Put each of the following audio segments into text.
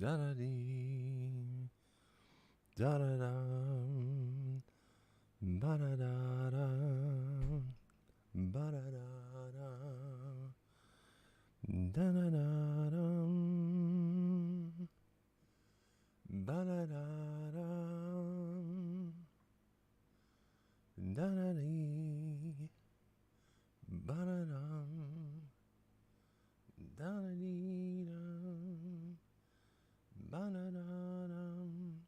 Da da dee, da da dum, ba da da da, ba da da da, da da da dum, ba da da da, da da dee, ba da dum, da da dee dum, ba da da dum.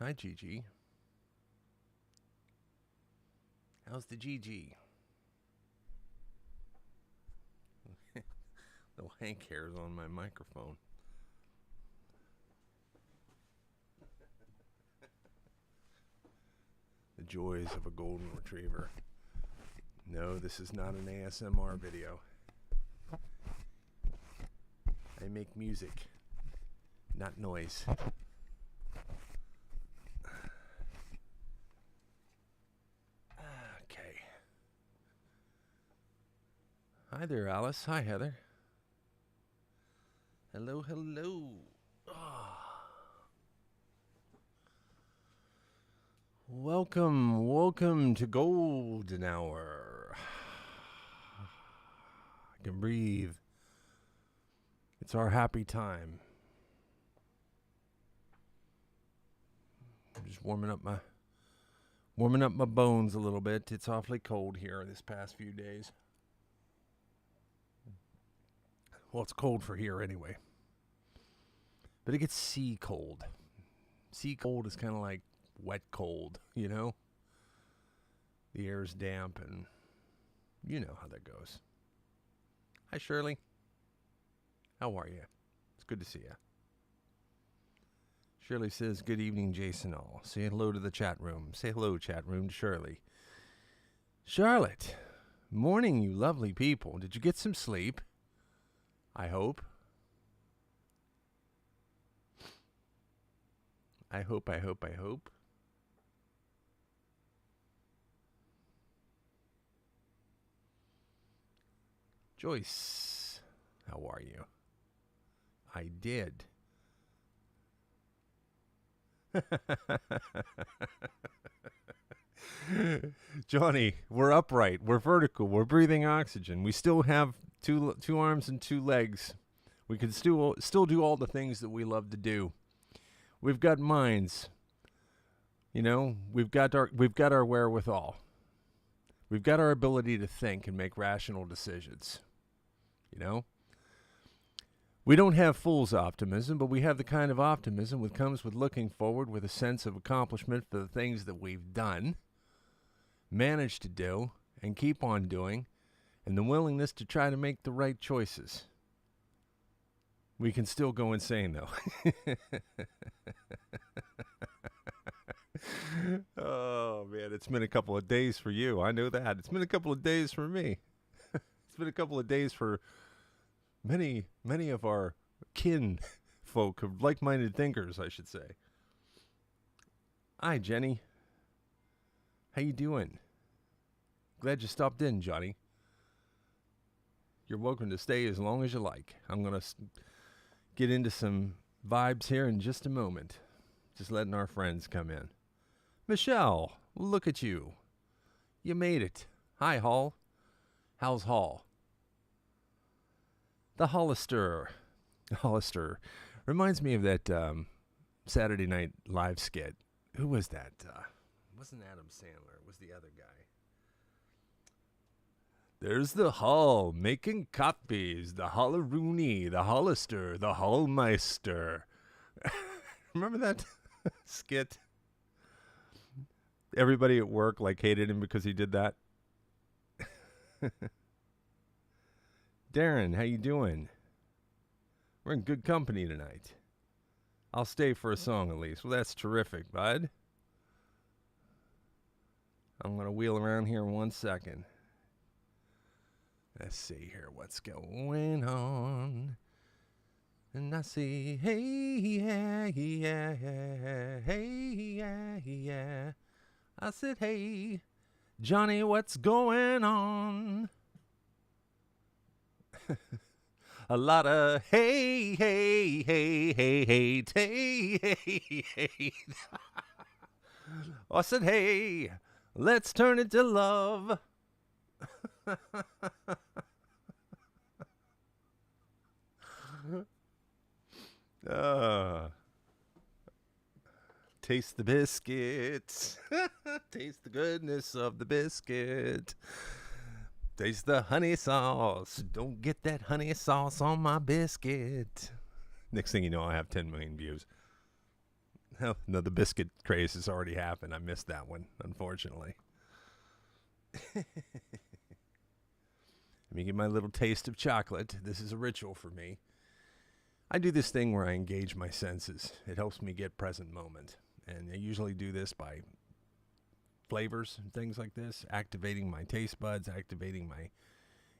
Hi, Gigi. How's the Gigi? Little Hank hairs on my microphone. The joys of a golden retriever. No, this is not an ASMR video. I make music, not noise. Okay. Hi there, Alice. Hi, Heather. Hello, hello. Welcome to Golden Hour. I can breathe. It's our happy time. I'm just warming up my bones a little bit. It's awfully cold here this past few days. Well, it's cold for here anyway. But it gets sea cold. Sea cold is kind of like wet cold, you know? The air's damp and you know how that goes. Hi, Shirley. How are you? It's good to see you. Shirley says, good evening, Jason all. Say hello to the chat room. Say hello, chat room, to Shirley. Charlotte. Morning, you lovely people. Did you get some sleep? I hope. I hope. Joyce, how are you? I did. Johnny, we're upright. We're vertical. We're breathing oxygen. We still have two arms and two legs. We can still do all the things that we love to do. We've got minds. You know, we've got our wherewithal. We've got our ability to think and make rational decisions. You know? We don't have fool's optimism, but we have the kind of optimism that comes with looking forward with a sense of accomplishment for the things that we've done, managed to do, and keep on doing, and the willingness to try to make the right choices. We can still go insane, though. Oh, man, it's been a couple of days for you. I know that. It's been a couple of days for me. It's been a couple of days for many of our kin folk, of like-minded thinkers, I should say. Hi, Jenny. How you doing? Glad you stopped in, Johnny. You're welcome to stay as long as you like. I'm going to get into some vibes here in just a moment. Just letting our friends come in. Michelle, look at you. You made it. Hi, Hall. How's Hall? The Hollister reminds me of that Saturday Night Live skit. Who was that? It wasn't Adam Sandler. It was the other guy. There's the Hall making copies. The Holleroony, the Hollister, the Hallmeister. Remember that skit? Everybody at work hated him because he did that. Darren, how you doing? We're in good company tonight. I'll stay for a song at least. Well, that's terrific, bud. I'm going to wheel around here in 1 second. Let's see here what's going on. And I see, hey, yeah, yeah, hey, yeah, yeah. I said, hey, Johnny, what's going on? A lot of hey, hey, hey, hey, hey, hey, hey, hey. I said, hey, let's turn it to love. uh, Taste the biscuit. Taste the goodness of the biscuit. Taste the honey sauce. Don't get that honey sauce on my biscuit. Next thing you know, I have 10 million views. Oh, no, the biscuit craze has already happened. I missed that one, unfortunately. Let me get my little taste of chocolate. This is a ritual for me. I do this thing where I engage my senses. It helps me get present moment. And I usually do this by flavors and things like this, activating my taste buds, activating my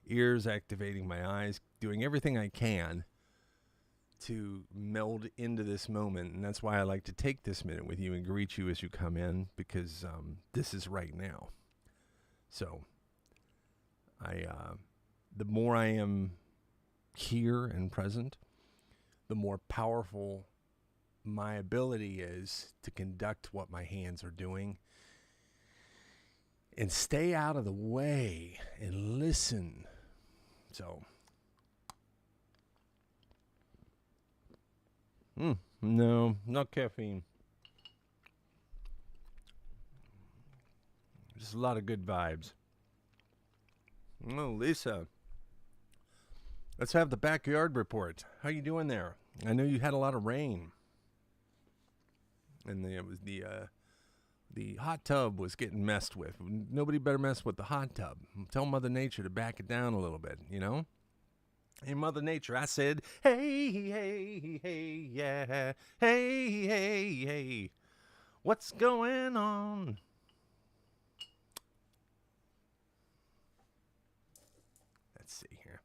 ears, activating my eyes, doing everything I can to meld into this moment. And that's why I like to take this minute with you and greet you as you come in, because this is right now. So the more I am here and present, the more powerful my ability is to conduct what my hands are doing and stay out of the way and listen. So, no, not caffeine. Just a lot of good vibes. Oh, Lisa. Let's have the backyard report. How you doing there? I know you had a lot of rain. And it was the hot tub was getting messed with. Nobody better mess with the hot tub. Tell Mother Nature to back it down a little bit, you know? Hey, Mother Nature, I said, hey, hey, hey, yeah. Hey, hey, hey. What's going on? Let's see here.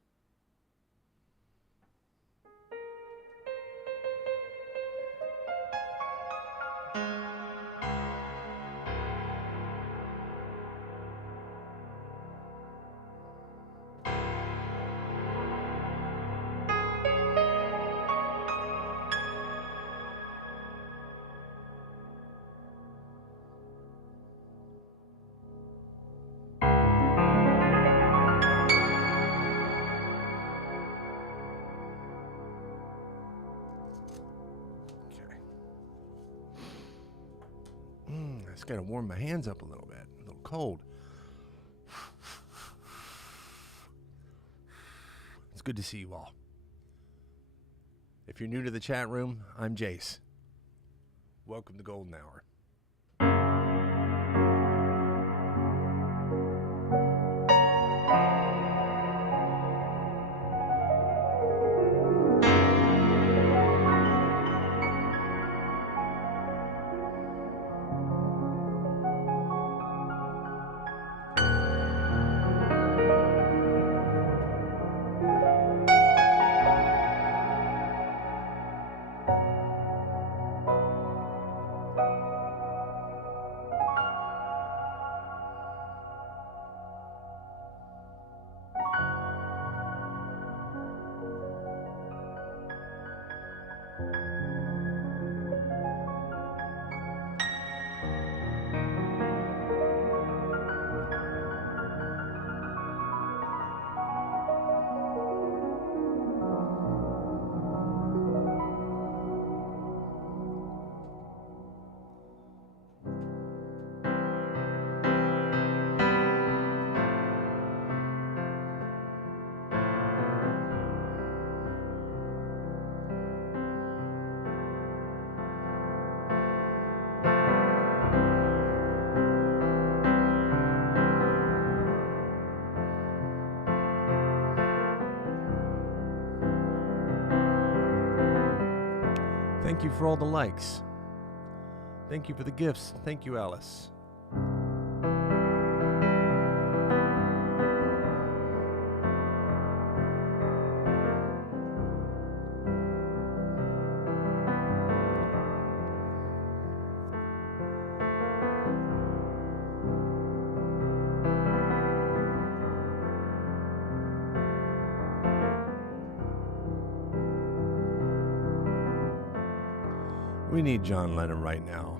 I just got to warm my hands up a little bit. A little cold. It's good to see you all. If you're new to the chat room, I'm Jace. Welcome to Golden Hour. Thank you for all the likes. Thank you for the gifts. Thank you, Alice. We need John Lennon right now.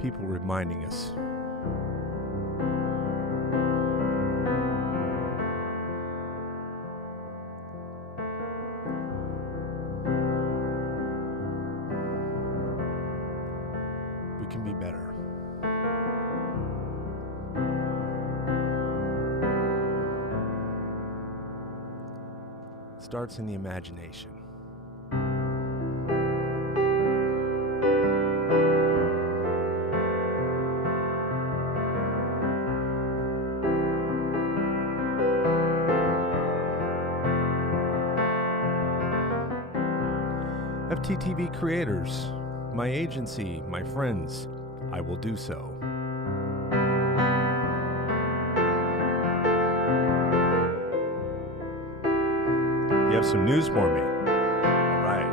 People reminding us. We can be better. It starts in the imagination. FTTV creators, my agency, my friends, I will do so. You have some news for me. All right.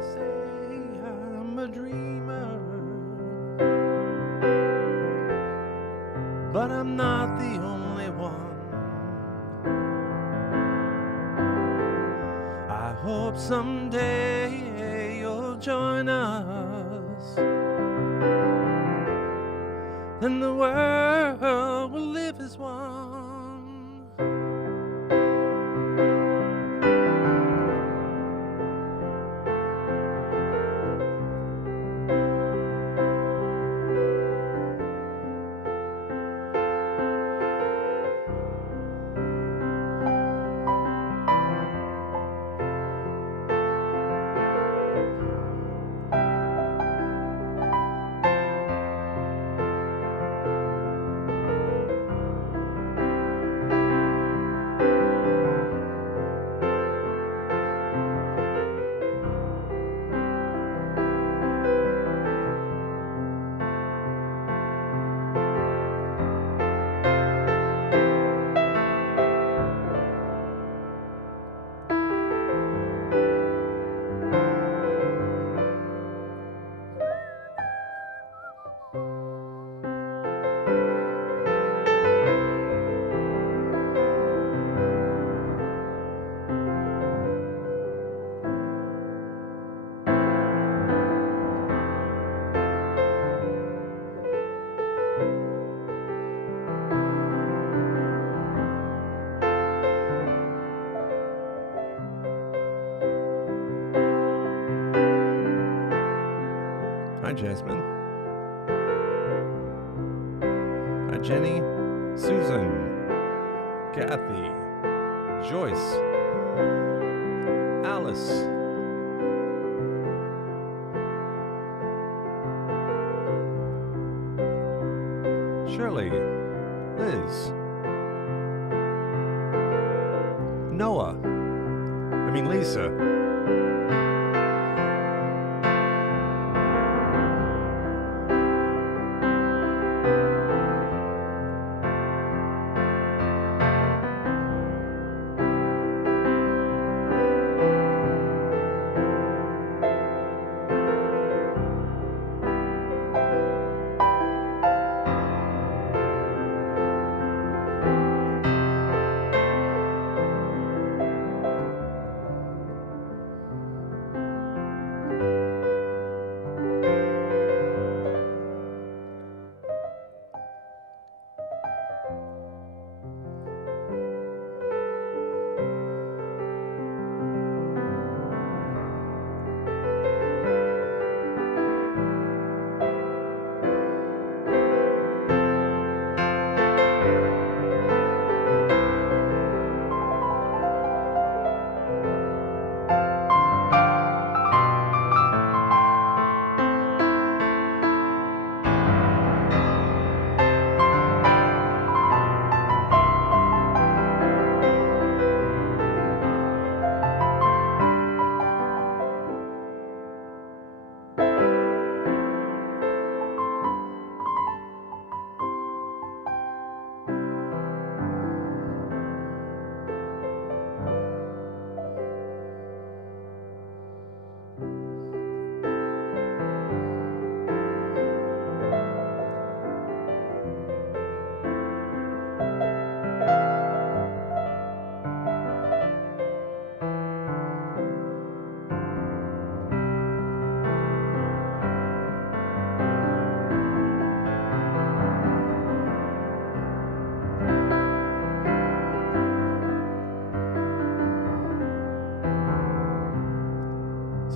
Say I'm a dreamer, but I'm not the only one. I hope someday you'll join us, then the world will live as one. Hi, Jasmine. Hi, Jenny, Susan, Kathy, Joyce, Alice, Shirley, Liz, Noah, Lisa.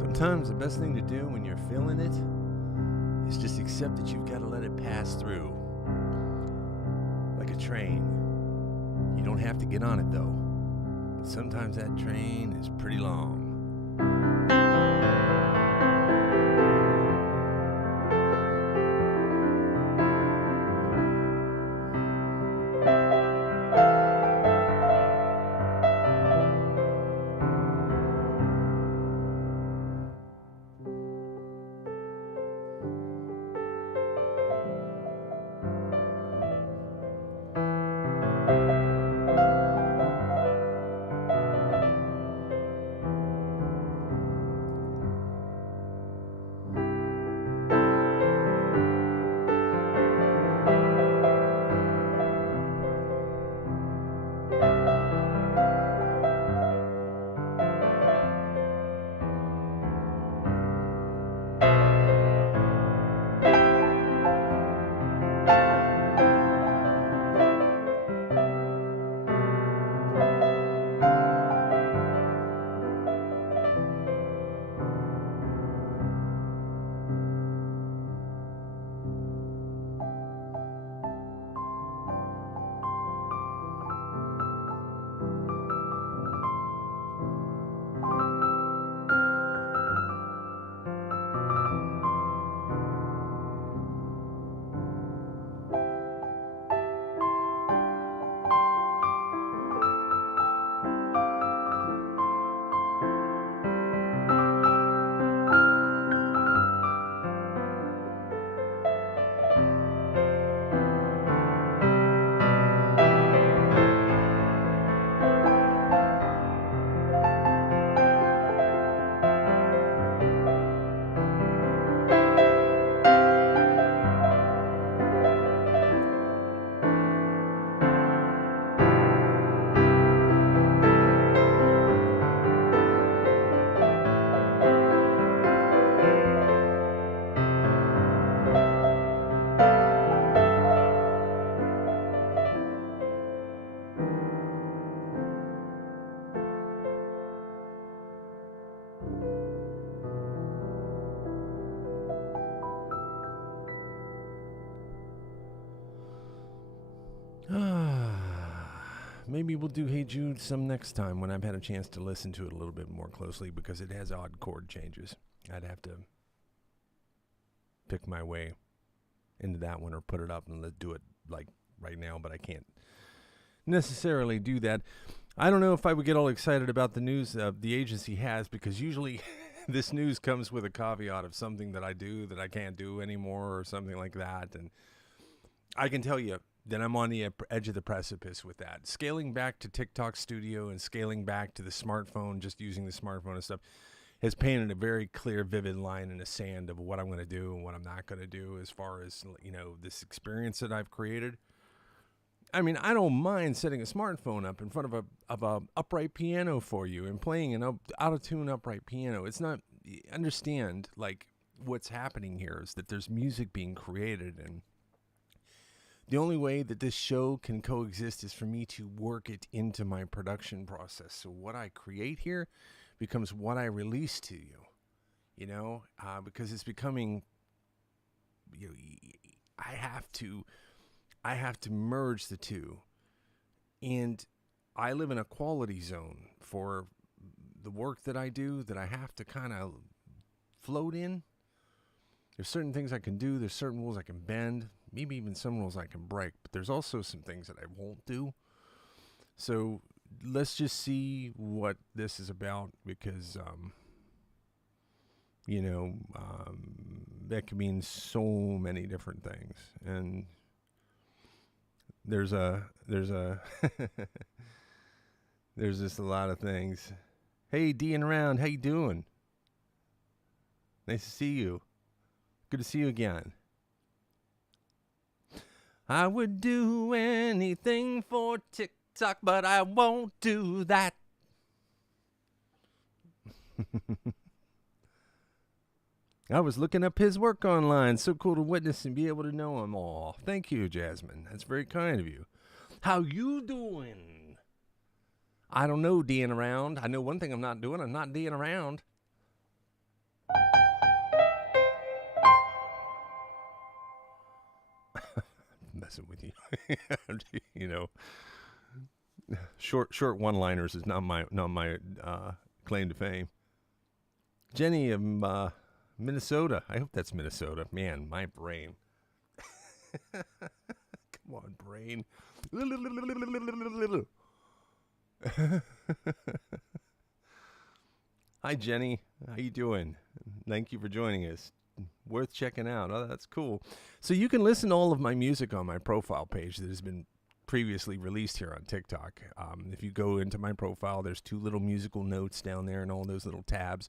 Sometimes the best thing to do when you're feeling it is just accept that you've got to let it pass through. Like a train. You don't have to get on it though. But sometimes that train is pretty long. Maybe we'll do Hey Jude some next time when I've had a chance to listen to it a little bit more closely because it has odd chord changes. I'd have to pick my way into that one or put it up and let's do it like right now, but I can't necessarily do that. I don't know if I would get all excited about the news the agency has because usually this news comes with a caveat of something that I do that I can't do anymore or something like that. And I can tell you that I'm on the edge of the precipice with that. Scaling back to TikTok Studio and scaling back to the smartphone, just using the smartphone and stuff, has painted a very clear, vivid line in the sand of what I'm going to do and what I'm not going to do as far as, you know, this experience that I've created. I mean, I don't mind setting a smartphone up in front of a upright piano for you and playing an out-of-tune upright piano. It's not, understand, like, what's happening here is that there's music being created, and the only way that this show can coexist is for me to work it into my production process. So what I create here becomes what I release to you, you know, because it's becoming, you know, I have to merge the two. And I live in a quality zone for the work that I do that I have to kind of float in. There's certain things I can do. There's certain rules I can bend. Maybe even some rules I can break. But there's also some things that I won't do. So let's just see what this is about because, you know, that can mean so many different things. And there's just a lot of things. Hey, D and around, how you doing? Nice to see you. Good to see you again. I would do anything for TikTok, but I won't do that. I was looking up his work online. So cool to witness and be able to know him all. Thank you, Jasmine. That's very kind of you. How you doing? I don't know, D'ing around. I know one thing I'm not doing. I'm not D'ing around. messing with you. You know, short one-liners is not my claim to fame. Jenny of Minnesota. I hope that's Minnesota. Man, my brain. Come on, brain. Hi, Jenny. How you doing? Thank you for joining us. Worth checking out. Oh, that's cool. So you can listen to all of my music on my profile page that has been previously released here on TikTok. If you go into my profile, there's 2 little musical notes down there and all those little tabs.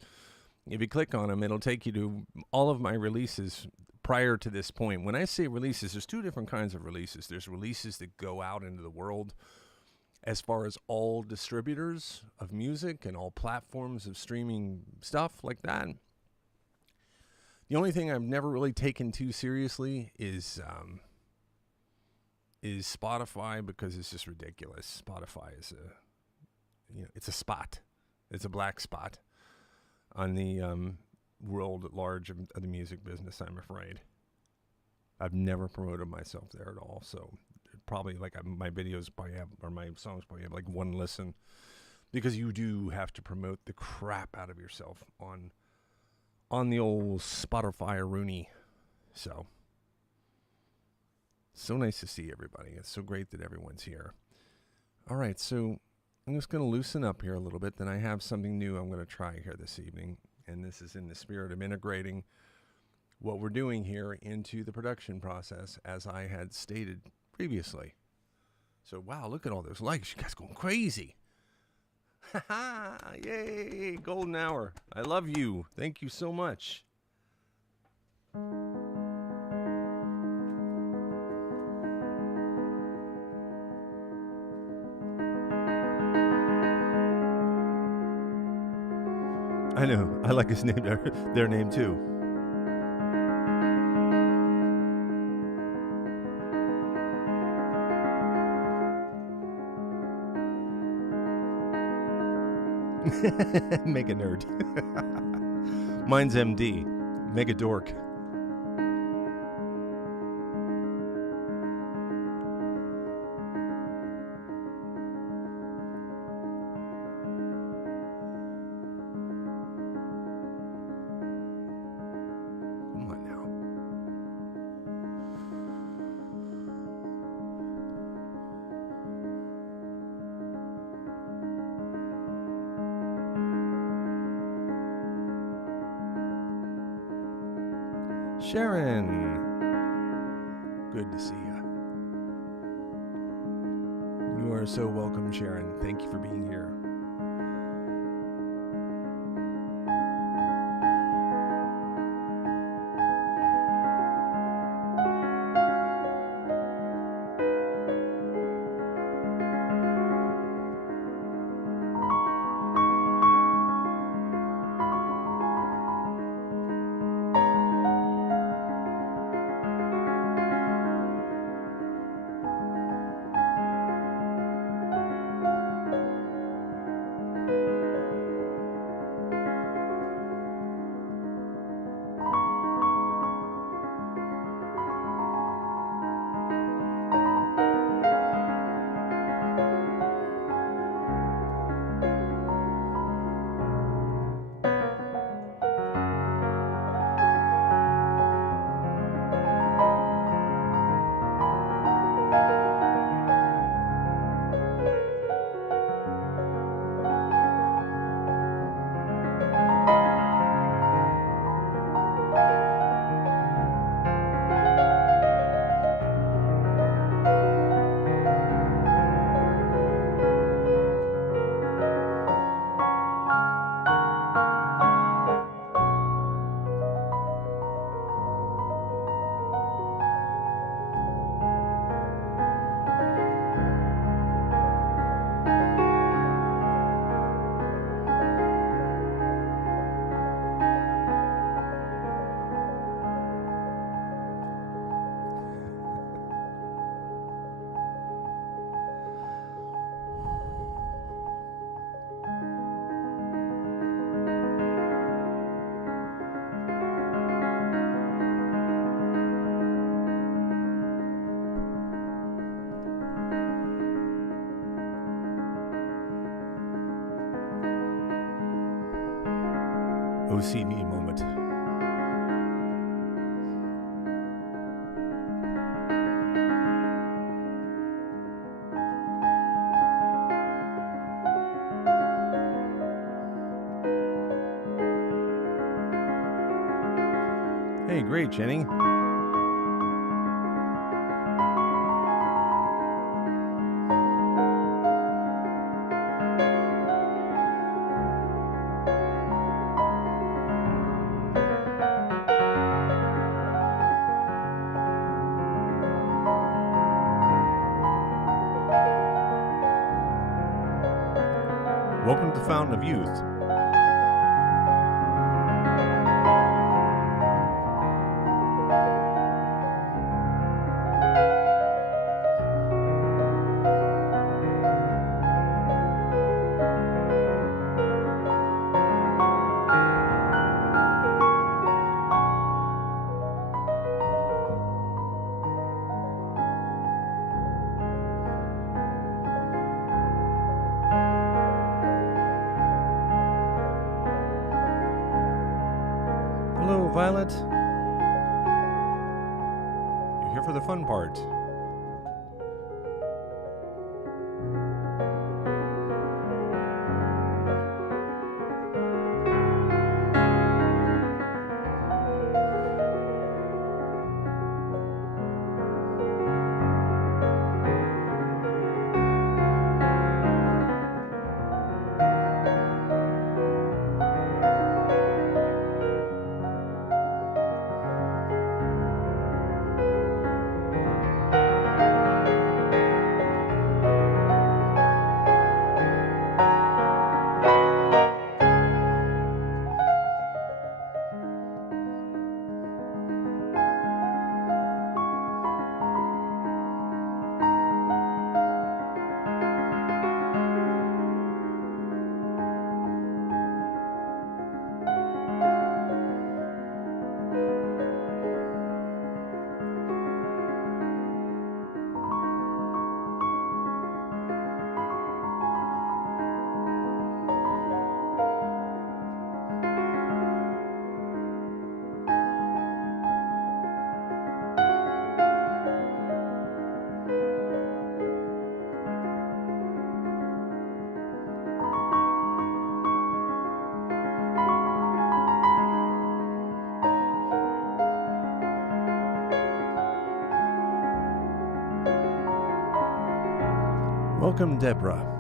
If you click on them, it'll take you to all of my releases prior to this point. When I say releases, there's 2 different kinds of releases. There's releases that go out into the world as far as all distributors of music and all platforms of streaming stuff like that. The only thing I've never really taken too seriously is Spotify, because it's just ridiculous. Spotify is it's a spot. It's a black spot on the world at large of the music business, I'm afraid. I've never promoted myself there at all, so probably my videos probably have, or my songs probably have like 1 listen, because you do have to promote the crap out of yourself on the old Spotify Rooney. So nice to see everybody. It's so great that everyone's here. All right, so I'm just going to loosen up here a little bit. Then I have something new I'm going to try here this evening, and this is in the spirit of integrating what we're doing here into the production process, as I had stated previously. So, wow, look at all those likes. You guys going crazy. Yay, golden hour. I love you. Thank you so much. I know. I like his name, their name too. Mega nerd. Mine's MD. Mega dork. Come on now. Sharon, good to see you. You are so welcome, Sharon. Thank you for being here. OCD moment. Hey, great, Jenny. Welcome to the Fountain of Youth. Hello, Violet. You're here for the fun part. Welcome, Deborah.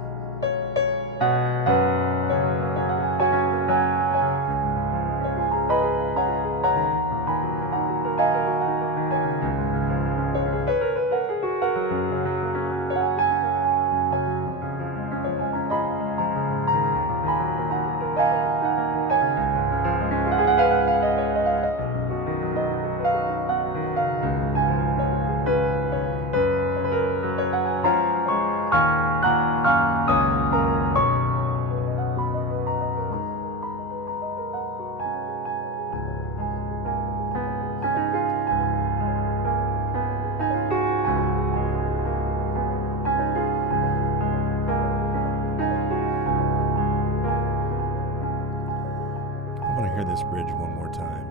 I want to hear this bridge one more time.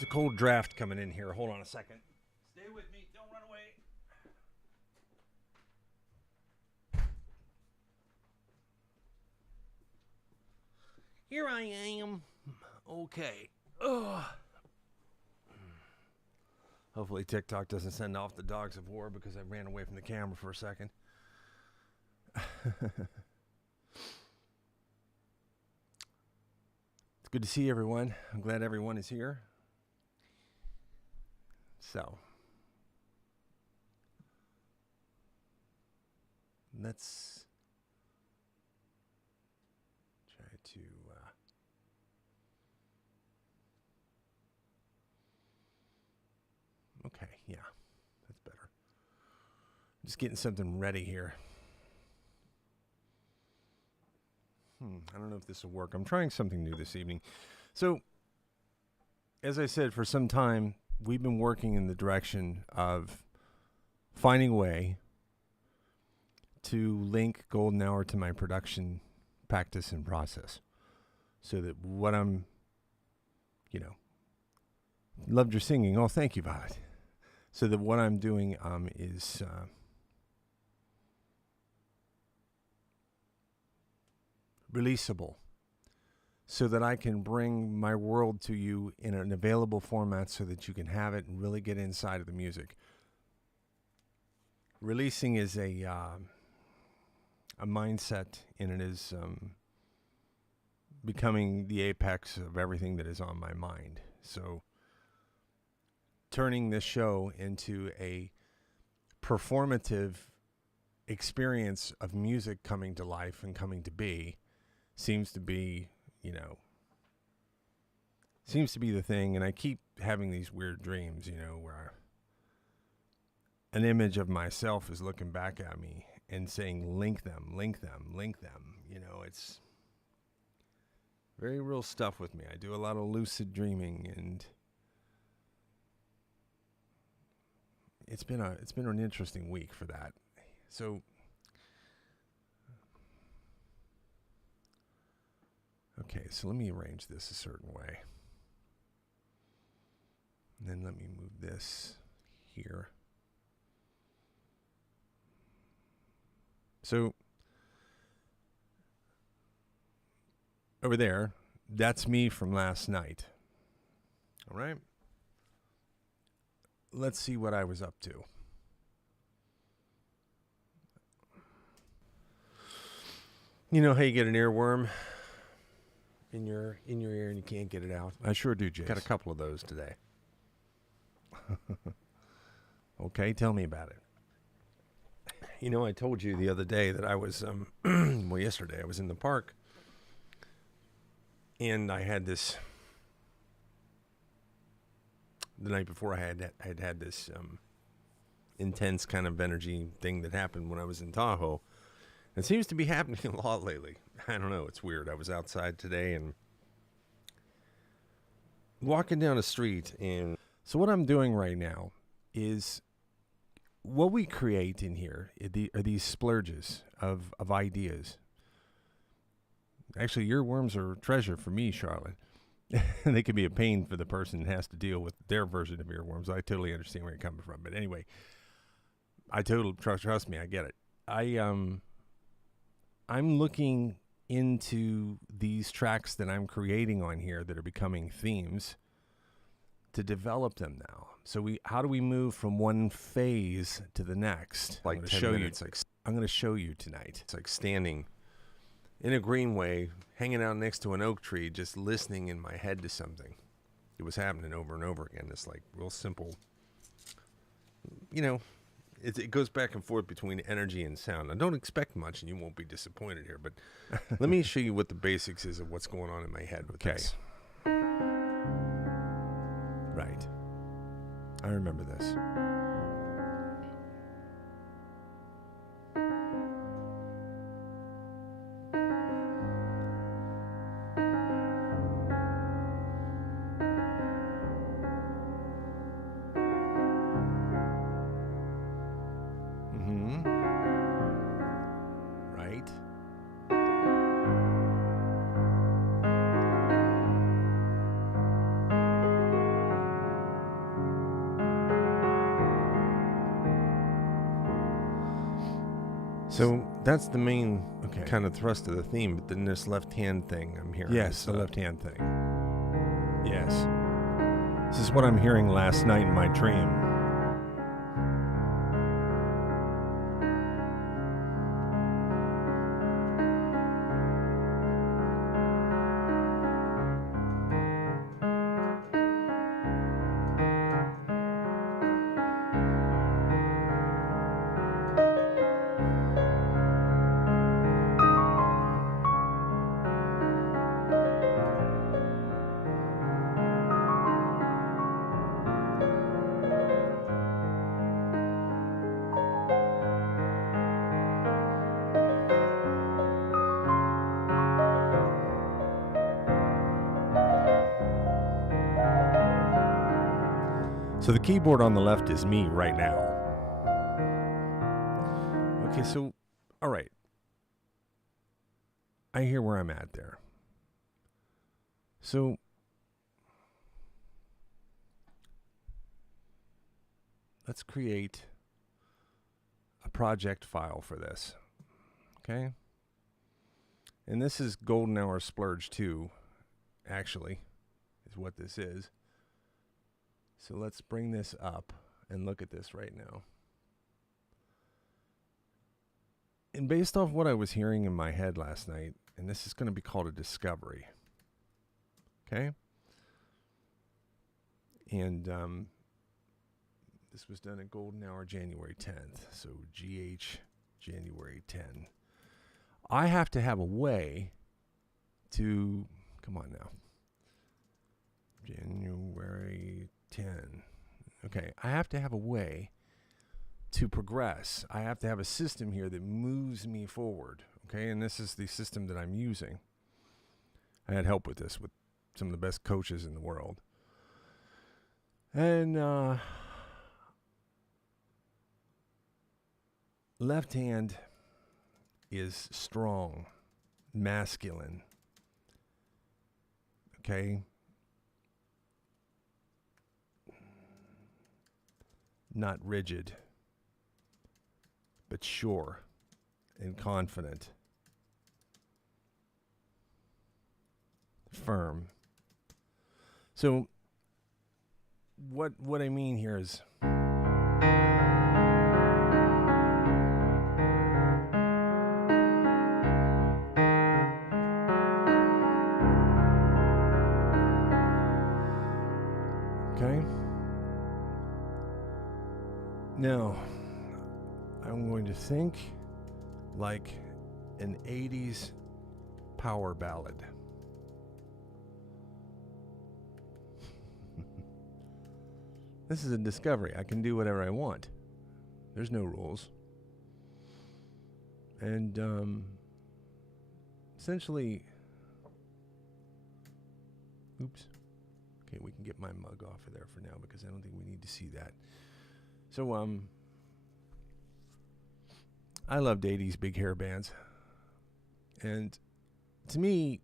It's a cold draft coming in here. Hold on a second. Stay with me. Don't run away. Here I am. Okay. Ugh. Hopefully TikTok doesn't send off the dogs of war because I ran away from the camera for a second. It's good to see everyone. I'm glad everyone is here. So, let's try to okay, yeah, that's better. Just getting something ready here. I don't know if this will work. I'm trying something new this evening. So, as I said, for some time, we've been working in the direction of finding a way to link Golden Hour to my production practice and process. So that what I'm, loved your singing. Oh, thank you, Violet. So that what I'm doing is releasable, so that I can bring my world to you in an available format so that you can have it and really get inside of the music. Releasing is a mindset, and it is becoming the apex of everything that is on my mind. So turning this show into a performative experience of music coming to life and coming to be seems to be the thing. And I keep having these weird dreams, where an image of myself is looking back at me and saying, link them, link them, link them. It's very real stuff with me. I do a lot of lucid dreaming, and it's been an interesting week for that. So okay, so let me arrange this a certain way. And then let me move this here. So over there, that's me from last night. All right? Let's see what I was up to. You know how you get an earworm in your ear and you can't get it out? I sure do, Jace. Got a couple of those today. Okay, tell me about it. I told you the other day that I was, yesterday I was in the park, and I had this, the night before I had this intense kind of energy thing that happened when I was in Tahoe. It seems to be happening a lot lately. I don't know, it's weird. I was outside today and walking down a street, and so what I'm doing right now is what we create in here are these splurges of ideas. Actually, earworms are a treasure for me, Charlotte. They can be a pain for the person that has to deal with their version of earworms. I totally understand where you're coming from. But anyway, I totally trust me, I get it. I'm looking into these tracks that I'm creating on here that are becoming themes to develop them now. So how do we move from one phase to the next? Like 10 minutes. I'm going to show you tonight. It's like standing in a greenway, hanging out next to an oak tree, just listening in my head to something. It was happening over and over again. It's like real simple. It goes back and forth between energy and sound. I don't expect much, and you won't be disappointed here. But let me show you what the basics is of what's going on in my head with this. Right. I remember this. Right. So that's the main kind of thrust of the theme, but then this left-hand thing I'm hearing. Yes, the left-hand thing. Yes. This is what I'm hearing last night in my dream. So the keyboard on the left is me right now. Okay, so, all right. I hear where I'm at there. So, let's create a project file for this. Okay? And this is Golden Hour Splurge 2, actually, is what this is. So let's bring this up and look at this right now. And based off what I was hearing in my head last night, and this is going to be called a discovery. Okay? And this was done at Golden Hour January 10th. So GH January 10. I have to have a way to, come on now. January 10. Okay, I have to have a way to progress. I have to have a system here that moves me forward. Okay, and this is the system that I'm using. I had help with this with some of the best coaches in the world. And left hand is strong, masculine. Okay? Not rigid, but sure and confident. Firm. So what I mean here is okay. Now, I'm going to think like an 80s power ballad. This is a discovery. I can do whatever I want. There's no rules. And essentially, oops. Okay, we can get my mug off of there for now because I don't think we need to see that. So, I loved 80s big hair bands. And to me,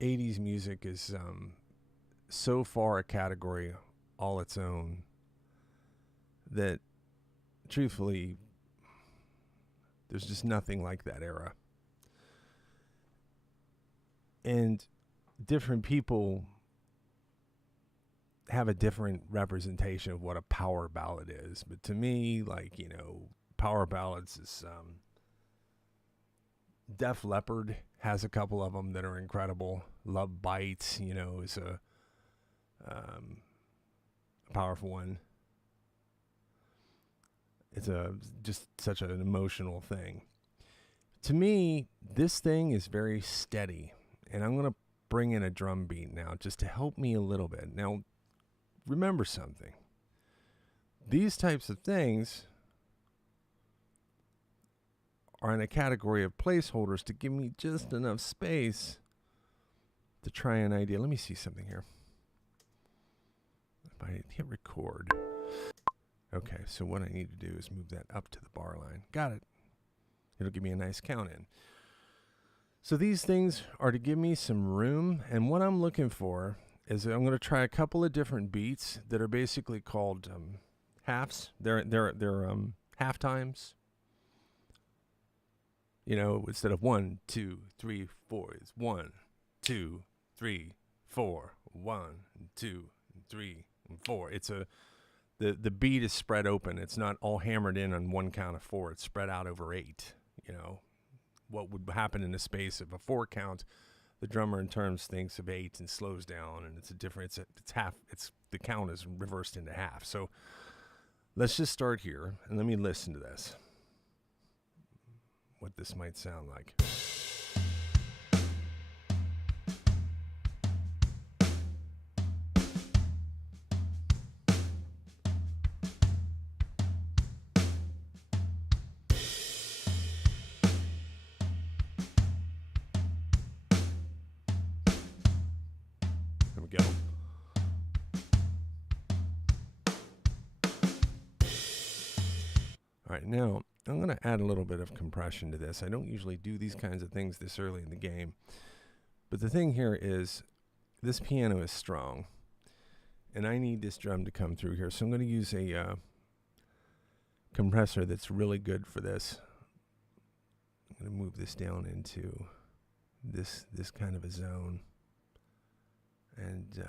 80s music is so far a category all its own that, truthfully, there's just nothing like that era. And different people have a different representation of what a power ballad is. But to me, like, you know, power ballads is Def Leppard has a couple of them that are incredible. Love Bites, you know, is a powerful one. It's just such an emotional thing. To me, this thing is very steady, and I'm going to bring in a drum beat now just to help me a little bit. Now, remember something. These types of things are in a category of placeholders to give me just enough space to try an idea. Let me see something here. If I hit record. Okay, so what I need to do is move that up to the bar line. Got it. It'll give me a nice count in. So these things are to give me some room, and what I'm looking for is I'm going to try a couple of different beats that are basically called halves. They're half times. You know, instead of 1, 2, 3, 4, it's 1, 2, 3, 4, 1, 2, 3, 4. It's the beat is spread open. It's not all hammered in on one count of 4. It's spread out over 8. You know, what would happen in the space of a 4 count, the drummer in terms thinks of 8 and slows down, and it's a different. It's half. It's the count is reversed into half. So let's just start here and let me listen to this. What this might sound like. There we go. All right, now I'm going to add a little bit of compression to this. I don't usually do these kinds of things this early in the game. But the thing here is this piano is strong, and I need this drum to come through here. So I'm going to use a compressor that's really good for this. I'm going to move this down into this kind of a zone. And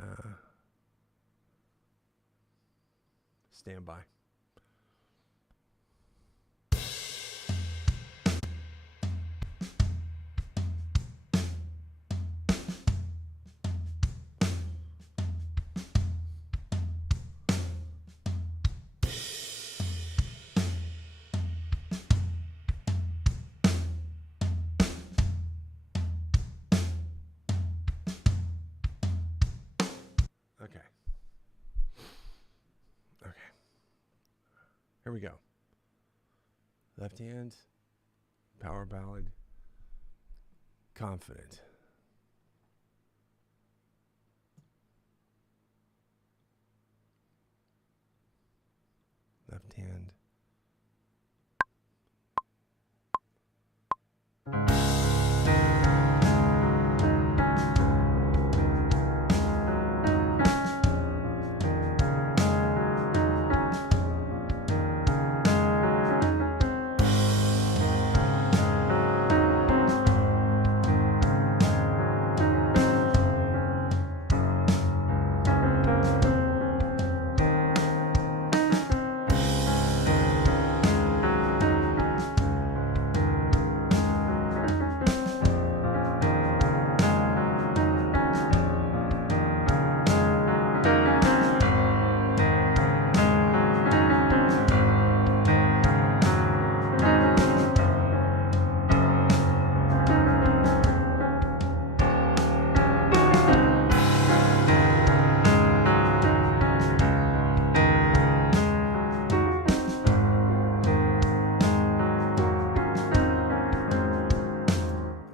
stand by. Okay. Here we go. Left hand, power ballad, confident. Left hand.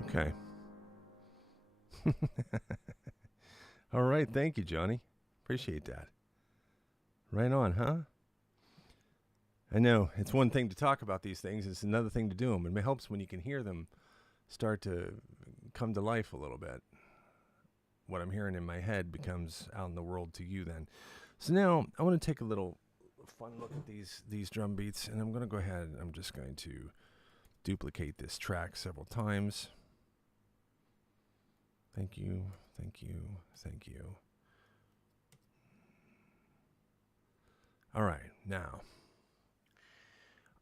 Okay. All right. Thank you, Johnny. Appreciate that. Right on, huh? I know. It's one thing to talk about these things. It's another thing to do them. And it helps when you can hear them start to come to life a little bit. What I'm hearing in my head becomes out in the world to you then. So now I want to take a little fun look at these drum beats. And I'm going to go ahead and I'm just going to duplicate this track several times. Thank you, thank you, thank you. All right, now,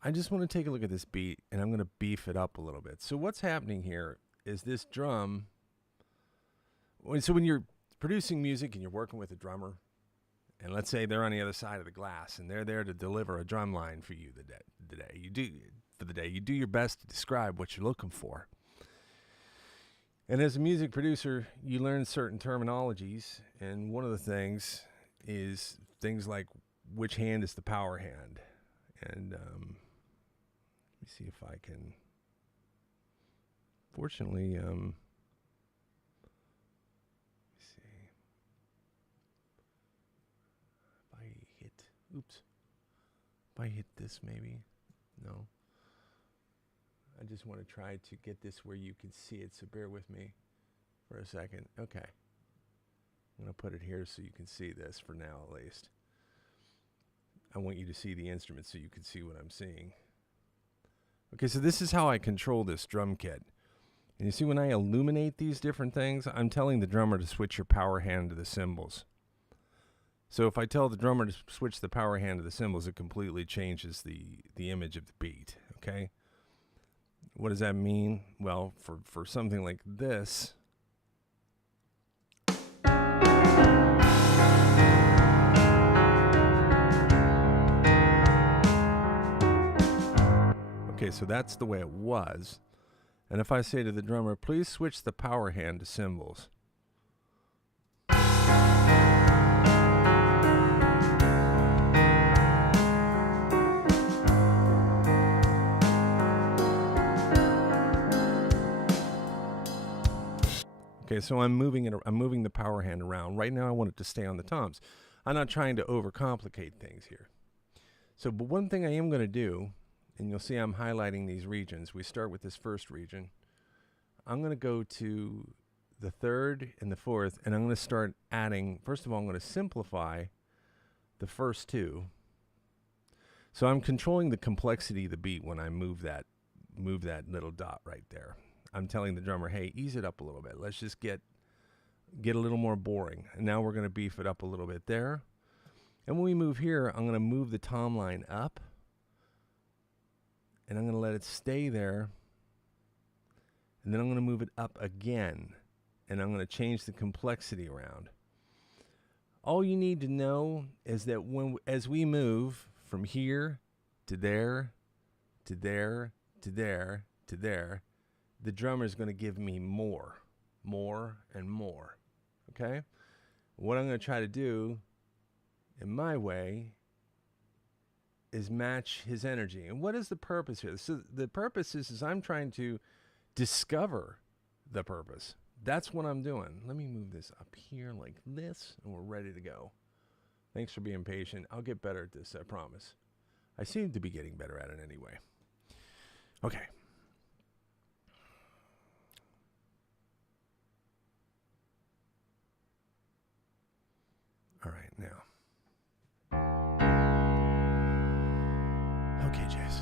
I just want to take a look at this beat, and I'm going to beef it up a little bit. So what's happening here is this drum, so when you're producing music and you're working with a drummer, and let's say they're on the other side of the glass, and they're there to deliver a drum line for you the day, you do your best to describe what you're looking for. And as a music producer, you learn certain terminologies, and one of the things is things like which hand is the power hand. And let me see if I can. Fortunately, let me see. If I hit this, maybe. No. I just want to try to get this where you can see it, so bear with me for a second. Okay. I'm going to put it here so you can see this for now at least. I want you to see the instrument so you can see what I'm seeing. Okay, so this is how I control this drum kit. And you see when I illuminate these different things, I'm telling the drummer to switch your power hand to the cymbals. So if I tell the drummer to switch the power hand to the cymbals, it completely changes the image of the beat, okay? What does that mean? Well, for something like this, okay, so that's the way it was. And if I say to the drummer, please switch the power hand to cymbals. Okay, so I'm moving the power hand around. Right now I want it to stay on the toms. I'm not trying to overcomplicate things here. So, but one thing I am going to do, and you'll see I'm highlighting these regions. We start with this first region. I'm going to go to the third and the fourth, and I'm going to start adding. First of all, I'm going to simplify the first two. So I'm controlling the complexity of the beat when I move that little dot right there. I'm telling the drummer, hey, ease it up a little bit. Let's just get a little more boring. And now we're going to beef it up a little bit there. And when we move here, I'm going to move the tom line up. And I'm going to let it stay there. And then I'm going to move it up again. And I'm going to change the complexity around. All you need to know is that as we move from here to there, to there, to there, to there, the drummer is going to give me more and more, okay? What I'm going to try to do in my way is match his energy. And what is the purpose here? So the purpose is I'm trying to discover the purpose. That's what I'm doing. Let me move this up here like this, and we're ready to go. Thanks for being patient. I'll get better at this, I promise. I seem to be getting better at it anyway. Okay. All right, now. Okay, Jace.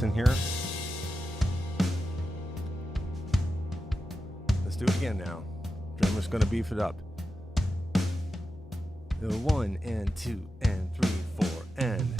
In here. Let's do it again now. Drummer's gonna beef it up. 1 and 2 and 3, 4 and.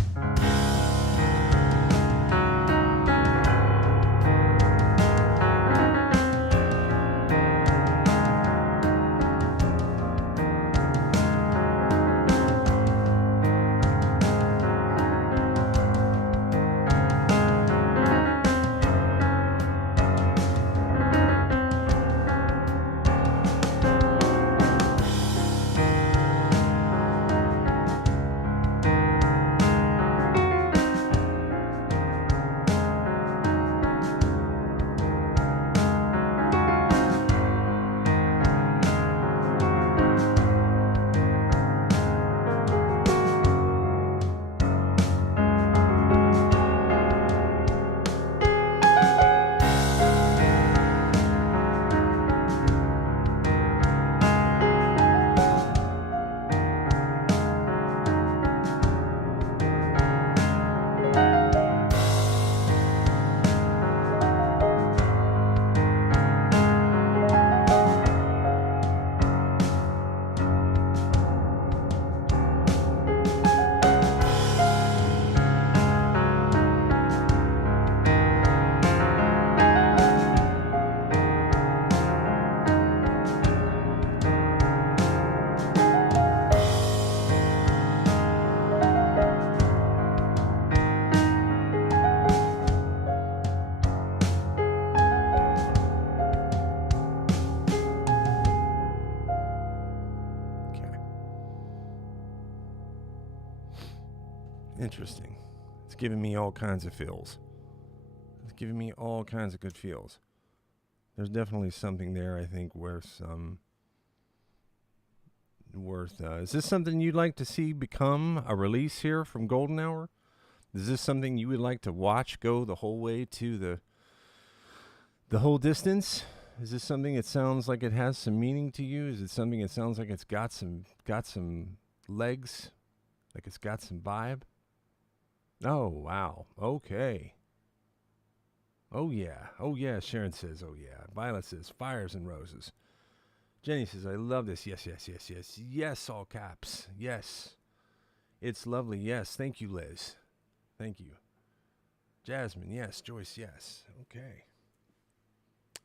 Interesting. It's giving me all kinds of feels. It's giving me all kinds of good feels. There's definitely something there, I think, worth is this something you'd like to see become a release here from Golden Hour? Is this something you would like to watch go the whole way to the whole distance? Is this something that sounds like it has some meaning to you? Is it something that sounds like it's got some legs? Like it's got some vibe? Oh, wow. Okay. Oh, yeah. Oh, yeah. Sharon says, oh, yeah. Violet says, fires and roses. Jenny says, I love this. Yes, yes, yes, yes. Yes, all caps. Yes. It's lovely. Yes. Thank you, Liz. Thank you. Jasmine, yes. Joyce, yes. Okay.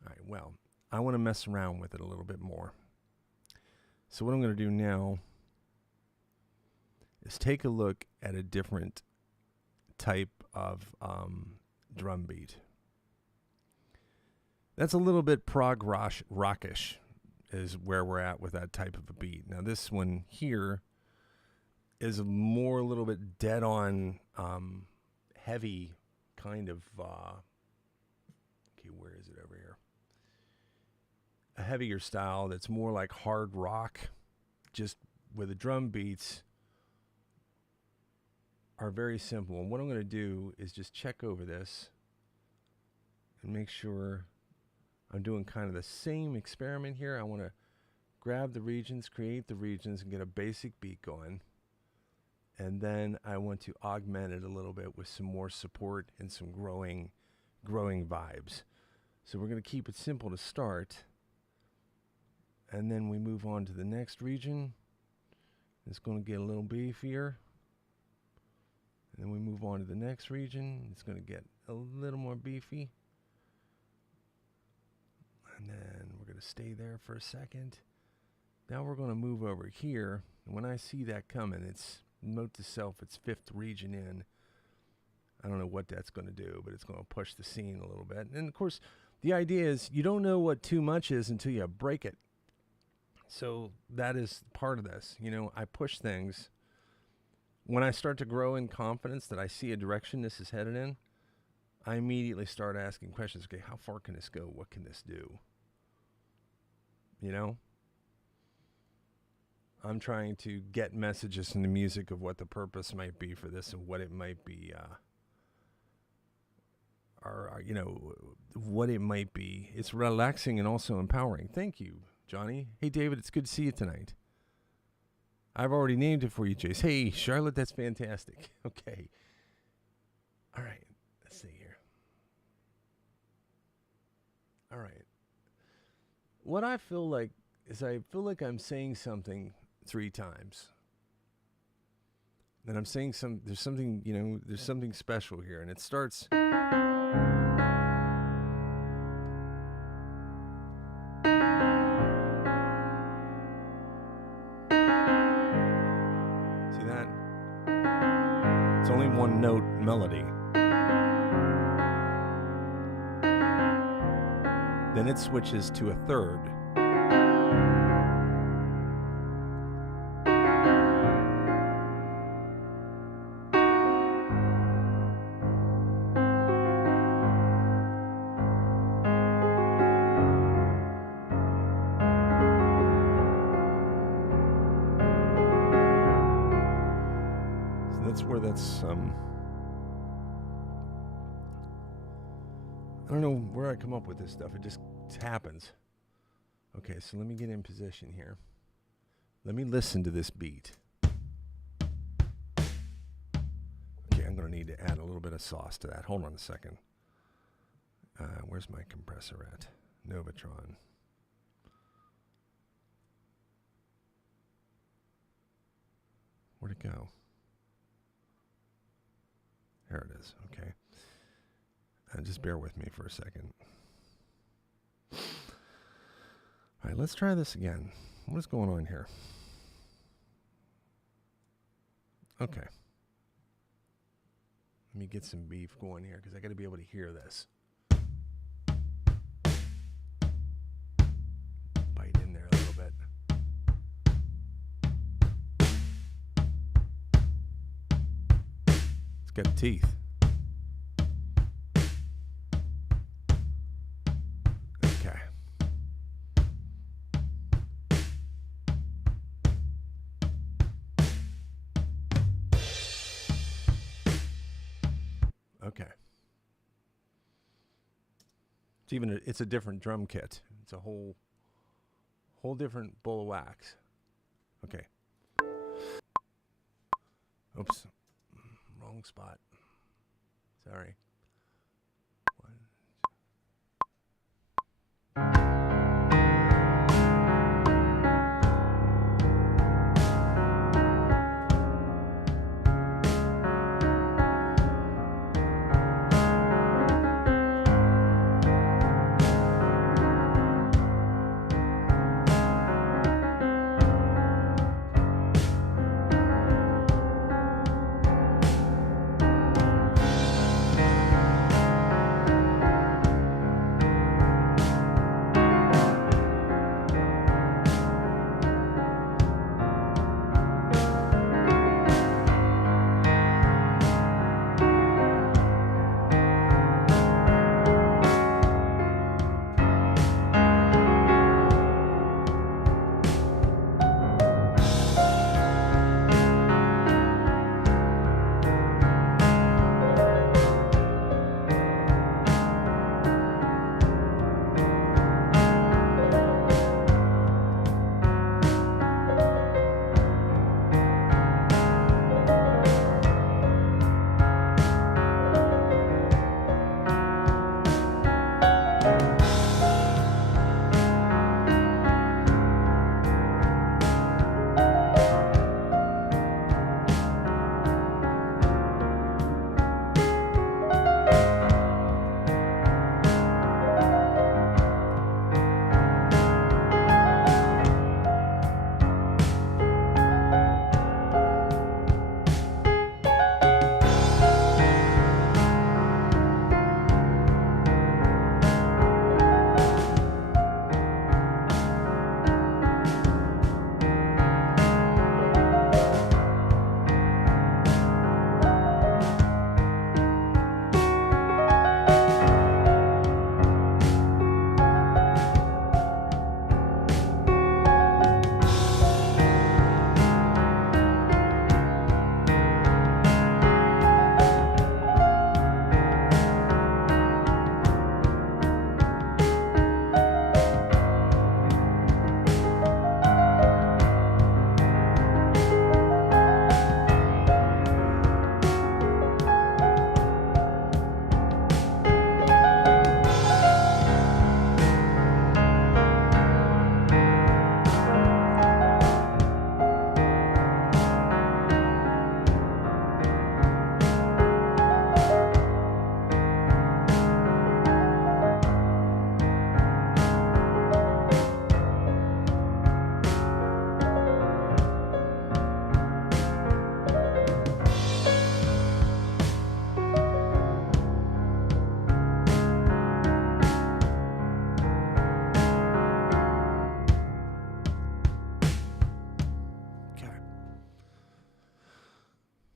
All right, well, I want to mess around with it a little bit more. So what I'm going to do now is take a look at a different type of drum beat. That's a little bit prog rockish is where we're at with that type of a beat. Now this one here is a little bit dead on heavy kind of okay, where is it over here? A heavier style that's more like hard rock, just where the drum beats are very simple. And what I'm going to do is just check over this and make sure I'm doing kind of the same experiment here. I want to grab the regions, create the regions, and get a basic beat going. And then I want to augment it a little bit with some more support and some growing vibes. So we're going to keep it simple to start. And then we move on to the next region. It's going to get a little beefier. And then we move on to the next region. It's going to get a little more beefy. And then we're going to stay there for a second. Now we're going to move over here. And when I see that coming, it's, note to self, it's fifth region in. I don't know what that's going to do, but it's going to push the scene a little bit. And of course, the idea is you don't know what too much is until you break it. So that is part of this. You know, I push things. When I start to grow in confidence that I see a direction this is headed in, I immediately start asking questions. Okay, how far can this go? What can this do? You know? I'm trying to get messages in the music of what the purpose might be for this and what it might be, you know, what it might be. It's relaxing and also empowering. Thank you, Johnny. Hey, David, it's good to see you tonight. I've already named it for you, Jace. Hey, Charlotte, that's fantastic. Okay. All right. Let's see here. All right. What I feel like is I feel like I'm saying something 3 times. And I'm saying there's something, you know, there's something special here. And it starts. It's only one note melody. Then it switches to a third. I don't know where I come up with this stuff. It just happens. Okay, so let me get in position here. Let me listen to this beat. Okay, I'm going to need to add a little bit of sauce to that. Hold on a second. Where's my compressor at? Novatron. Where'd it go? There it is. Okay. Just bear with me for a second. All right, let's try this again. What is going on here? Okay. Let me get some beef going here because I got to be able to hear this. Bite in there a little bit. got teeth. Okay. Okay. It's a different drum kit. It's a whole different bowl of wax. Okay. Oops. Wrong spot. Sorry.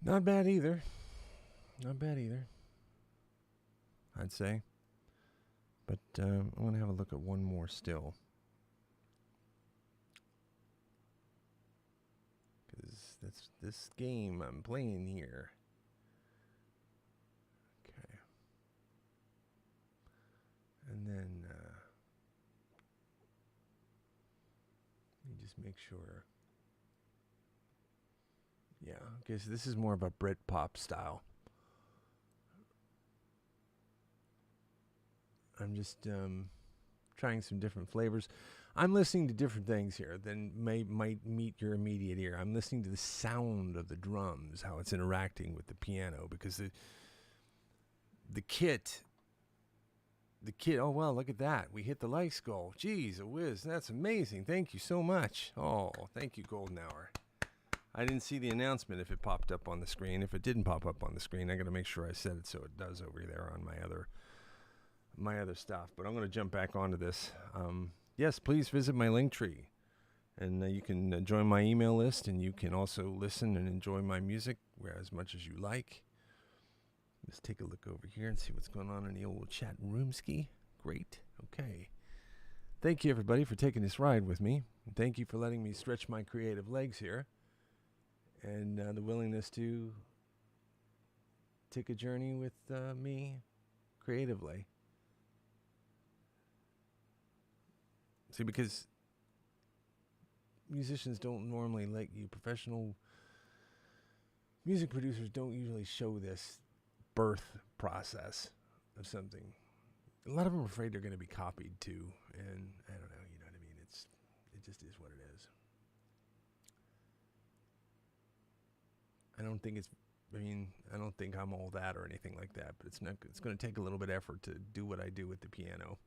Not bad either. Not bad either, I'd say. But I'm going to have a look at one more still. Because that's this game I'm playing here. Okay. And then let me just make sure. Yeah, okay, so this is more of a Britpop style. I'm just trying some different flavors. I'm listening to different things here than might meet your immediate ear. I'm listening to the sound of the drums, how it's interacting with the piano, because the kit, oh, well, look at that. We hit the like skull. Jeez, a whiz. That's amazing. Thank you so much. Oh, thank you, Golden Hour. I didn't see the announcement if it popped up on the screen. If it didn't pop up on the screen, I got to make sure I set it so it does over there on my other stuff. But I'm going to jump back onto this. Yes, please visit my link tree, and you can join my email list, and you can also listen and enjoy my music as much as you like. Let's take a look over here and see what's going on in the old chat roomski. Great. Okay. Thank you, everybody, for taking this ride with me. And thank you for letting me stretch my creative legs here. And the willingness to take a journey with me creatively. See, because musicians don't normally let you, professional music producers don't usually show this birth process of something. A lot of them are afraid they're going to be copied too, and I don't know, you know what I mean? It just is what it is. I don't think I'm all that or anything like that, but it's going to take a little bit of effort to do what I do with the piano.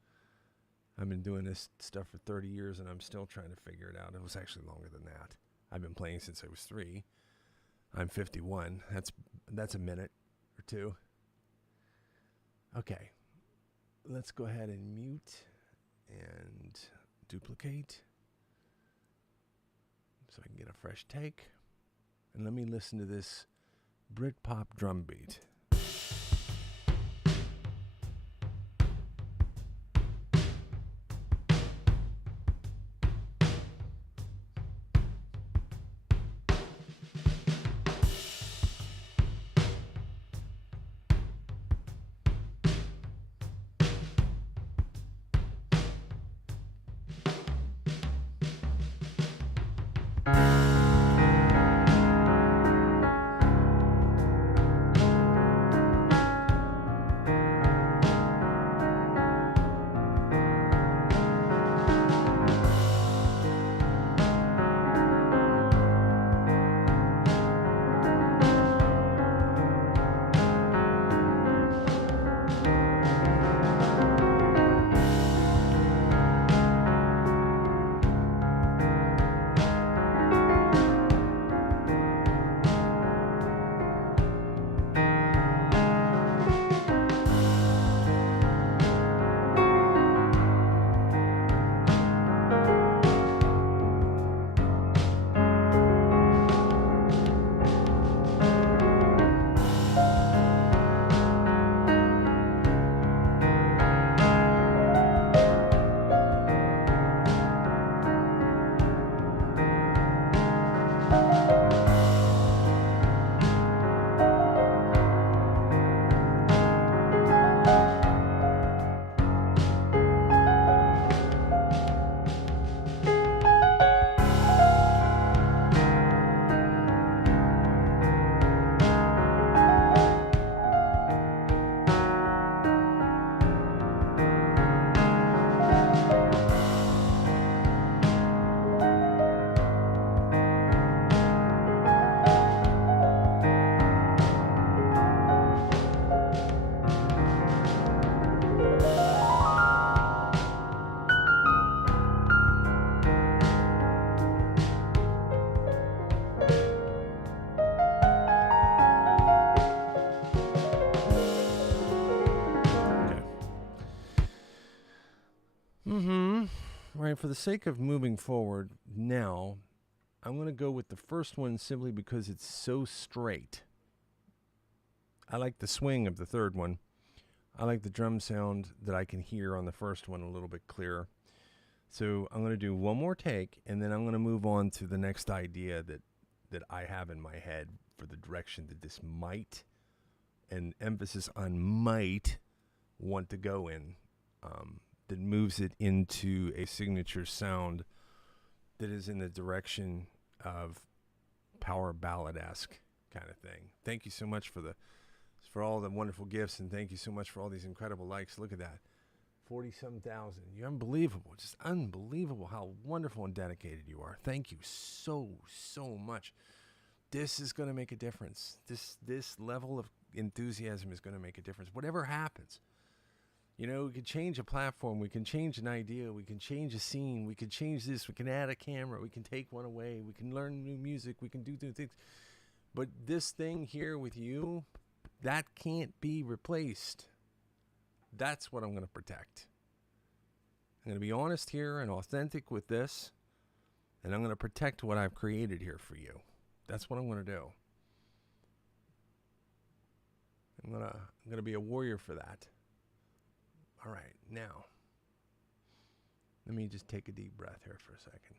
I've been doing this stuff for 30 years and I'm still trying to figure it out. It was actually longer than that. I've been playing since I was 3. I'm 51. That's a minute or two. Okay. Let's go ahead and mute and duplicate so I can get a fresh take. And let me listen to this Britpop drum beat. Right, for the sake of moving forward now, I'm going to go with the first one simply because it's so straight. I like the swing of the third one. I like the drum sound that I can hear on the first one a little bit clearer. So I'm going to do one more take, and then I'm going to move on to the next idea that I have in my head for the direction that this might, and emphasis on might, want to go in. That moves it into a signature sound that is in the direction of power ballad-esque kind of thing. Thank you so much for all the wonderful gifts, and thank you so much for all these incredible likes. Look at that. 40-some thousand. You're unbelievable. Just unbelievable how wonderful and dedicated you are. Thank you so much. This is going to make a difference. This level of enthusiasm is going to make a difference. Whatever happens. You know, we can change a platform, we can change an idea, we can change a scene, we can change this, we can add a camera, we can take one away, we can learn new music, we can do new things. But this thing here with you, that can't be replaced. That's what I'm going to protect. I'm going to be honest here and authentic with this, and I'm going to protect what I've created here for you. That's what I'm going to do. I'm gonna be a warrior for that. All right, now let me just take a deep breath here for a second.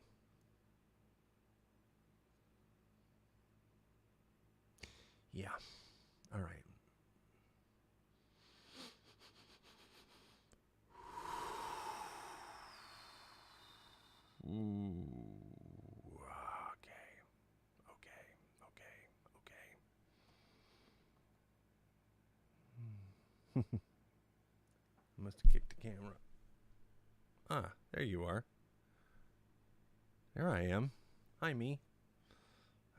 Yeah. All right. Ooh. Okay. Must have kicked the camera. Ah, there you are. There I am. Hi, me.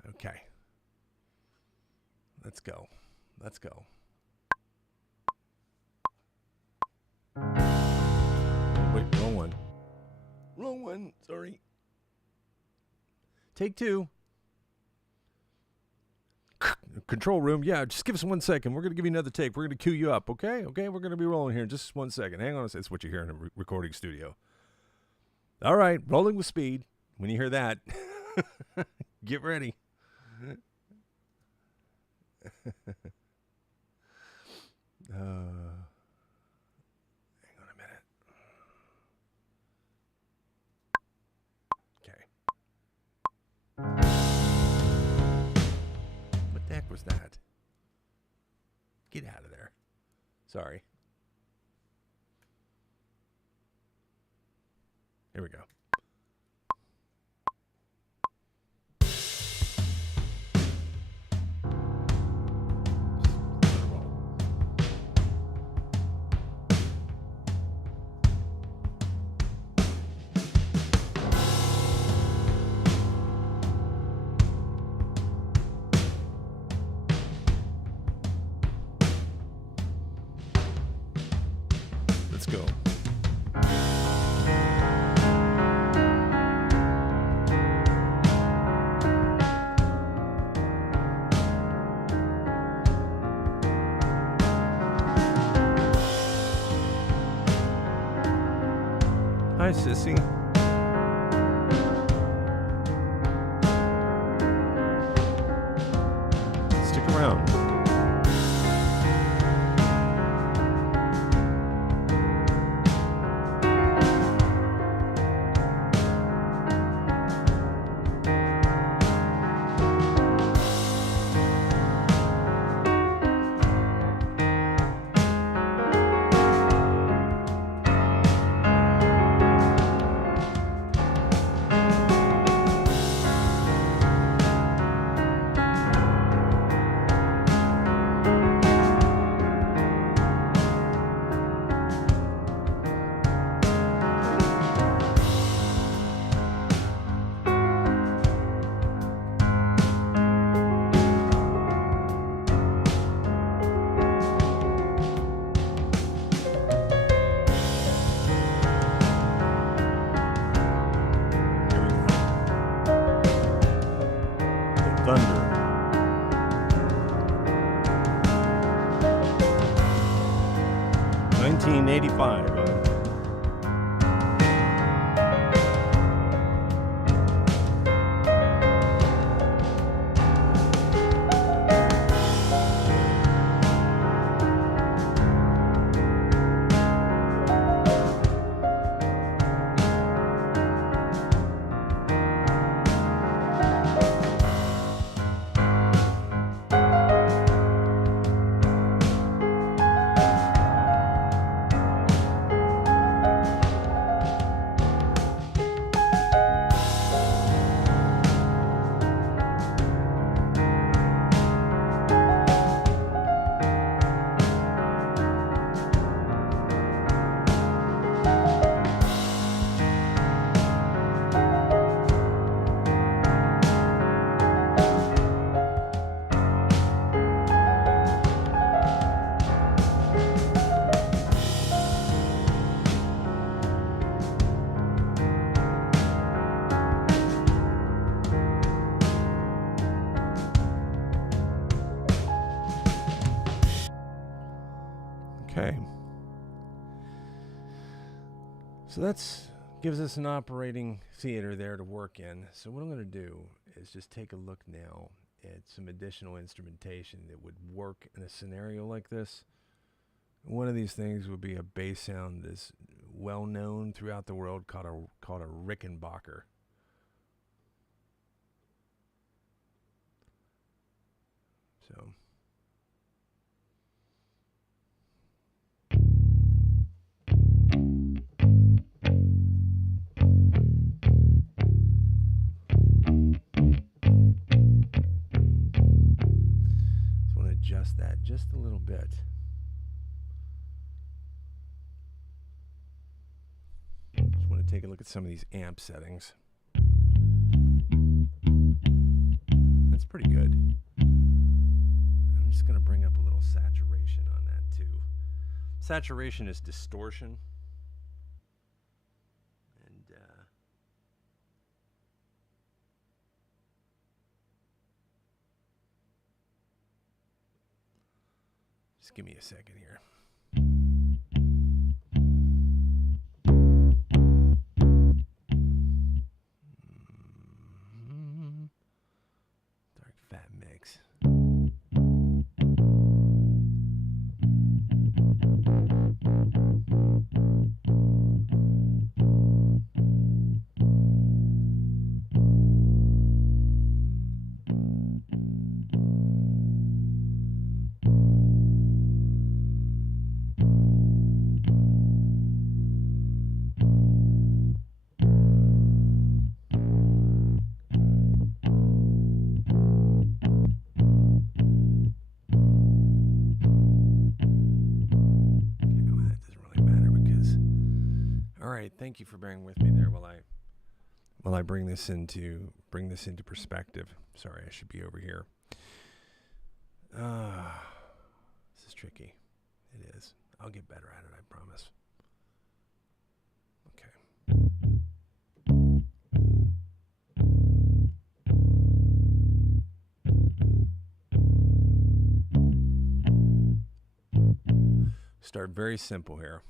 Okay. Let's go. Let's go. Oh, wait, wrong one. Wrong one. Sorry. Take two. Control room. Yeah, just give us 1 second. We're going to give you another take. We're going to cue you up, okay? Okay, we're going to be rolling here in just 1 second. Hang on a second. It's what you hear in a recording studio. All right, rolling with speed. When you hear that, get ready. Hang on a minute. Okay. What the heck was that? Get out of there. Sorry. Here we go. Let's go. Hi, sissy. Stick around. Thunder. $1985. Okay. So that's gives us an operating theater there to work in. So what I'm going to do is just take a look now some additional instrumentation that would work in a scenario like this. One of these things would be a bass sound that's well known throughout the world called a Rickenbacker. So want to adjust that just a little bit. Just want to take a look at some of these amp settings. That's pretty good. I'm just going to bring up a little saturation on that too. Saturation is distortion. And just give me a second here. Dark fat mix. Thank you for bearing with me there while I bring this into perspective. Sorry, I should be over here. This is tricky. It is. I'll get better at it, I promise. Okay. Start very simple here.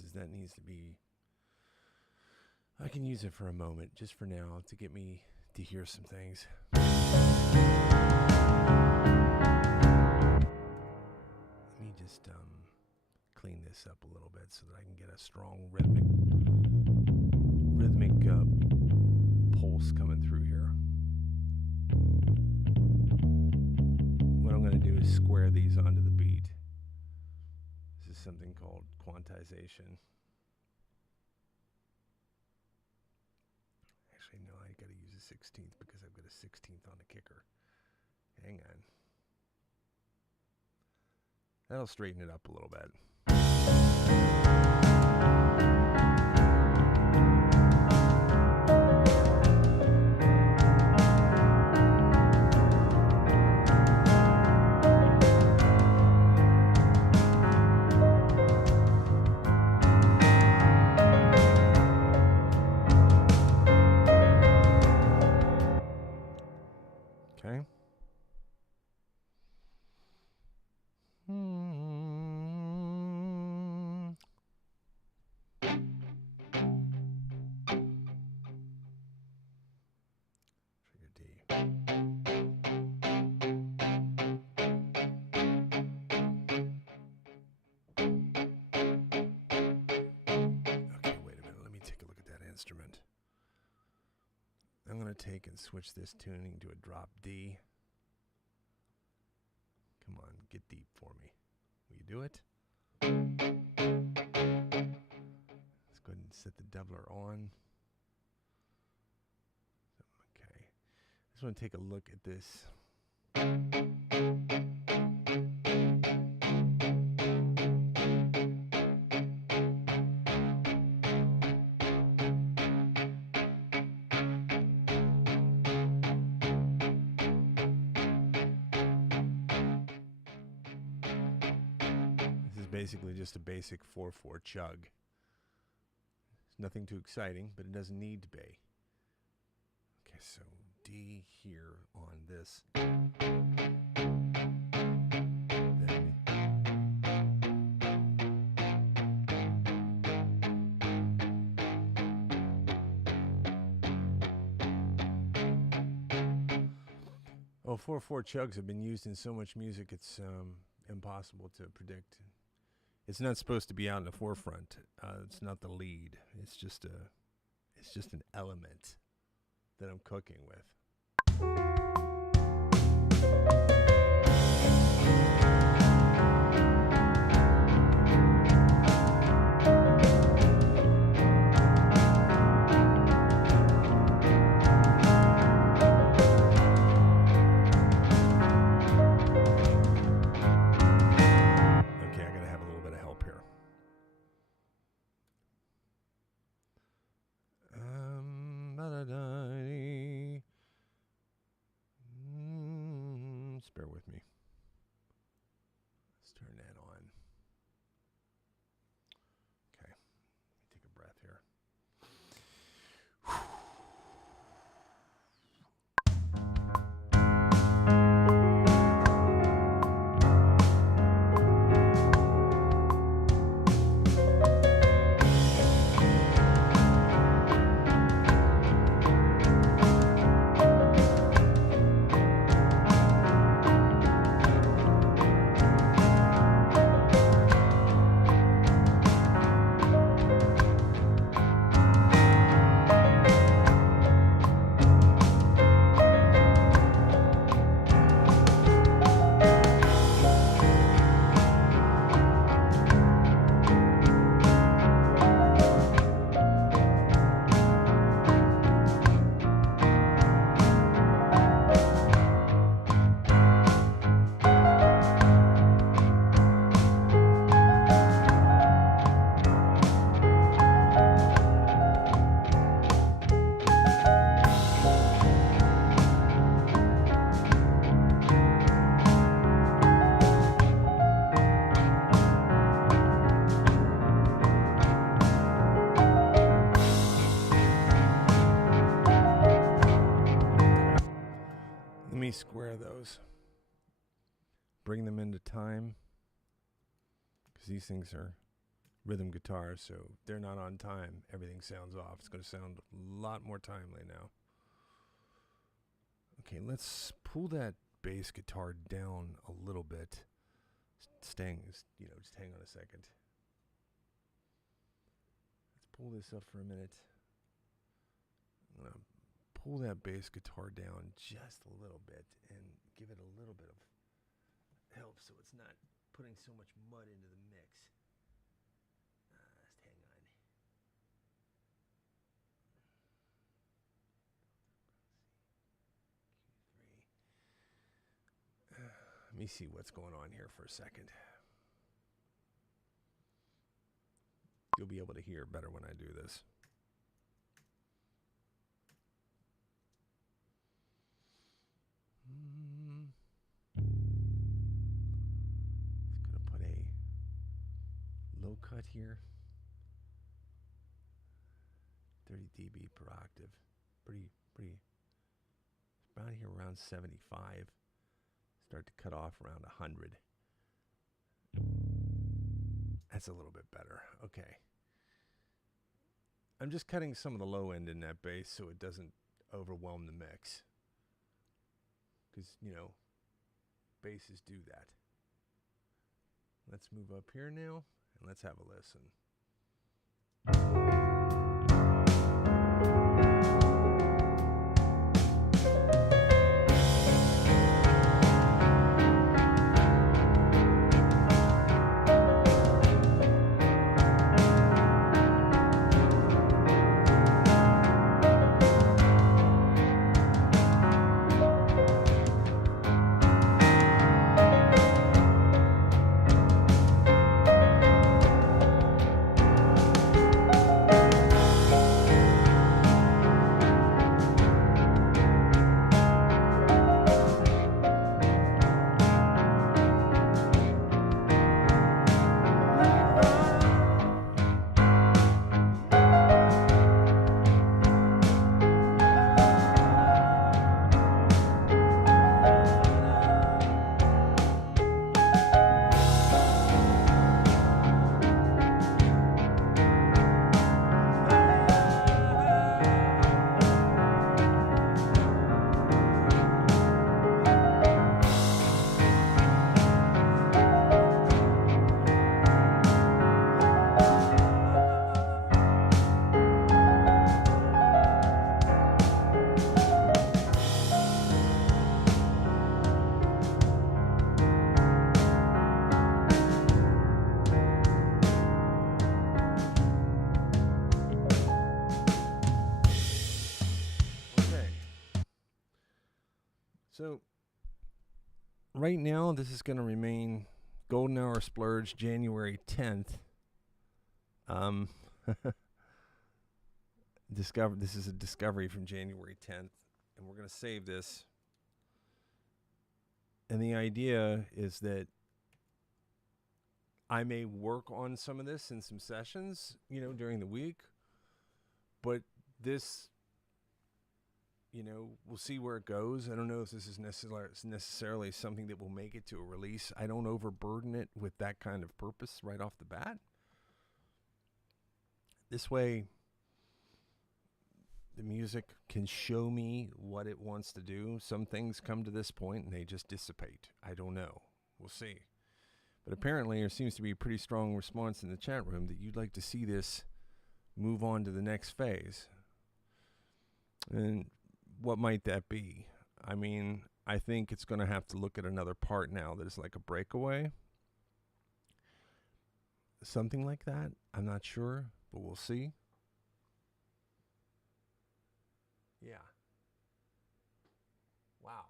is that needs to be, I can use it for a moment, just for now, to get me to hear some things. Let me just clean this up a little bit so that I can get a strong rhythmic pulse coming through here. What I'm going to do is square these onto the beat. This is something called quantization. Actually, no, I got to use a 16th because I've got a 16th on the kicker. Hang on. That'll straighten it up a little bit. Okay. Trigger D. Okay, wait a minute. Let me take a look at that instrument. I'm going to take and switch this tuning to a drop D. Come on, get deep for me. Will you do it? Let's go ahead and set the doubler on. Okay. I just want to take a look at this. Basically just a basic 4/4 chug. It's nothing too exciting, but it doesn't need to be. Okay, so D here on this. Then oh, 4/4 chugs have been used in so much music, it's impossible to predict. It's not supposed to be out in the forefront. It's not the lead. It's just an element that I'm cooking with. Just bear with me. Let's turn that on. Okay. Let me take a breath here. Square those, bring them into time, because these things are rhythm guitars, so if they're not on time, everything sounds off. It's going to sound a lot more timely now. Okay, let's pull that bass guitar down a little bit. Just hang on a second. Let's pull this up for a minute. I'm going to pull that bass guitar down just a little bit and give it a little bit of help so it's not putting so much mud into the mix. Just hang on. Let me see what's going on here for a second. You'll be able to hear better when I do this. Just gonna put a low cut here. 30 dB per octave. Pretty. About here around 75. Start to cut off around 100. That's a little bit better. Okay. I'm just cutting some of the low end in that bass so it doesn't overwhelm the mix. Because, basses do that. Let's move up here now and let's have a listen. So, right now, this is going to remain Golden Hour Splurge, January 10th. This is a discovery from January 10th, and we're going to save this. And the idea is that I may work on some of this in some sessions, during the week, but this, we'll see where it goes. I don't know if this is necessarily something that will make it to a release. I don't overburden it with that kind of purpose right off the bat. This way, the music can show me what it wants to do. Some things come to this point and they just dissipate. I don't know. We'll see. But apparently there seems to be a pretty strong response in the chat room that you'd like to see this move on to the next phase. And what might that be? I mean, I think it's going to have to look at another part now that is like a breakaway. Something like that. I'm not sure, but we'll see. Yeah. Wow.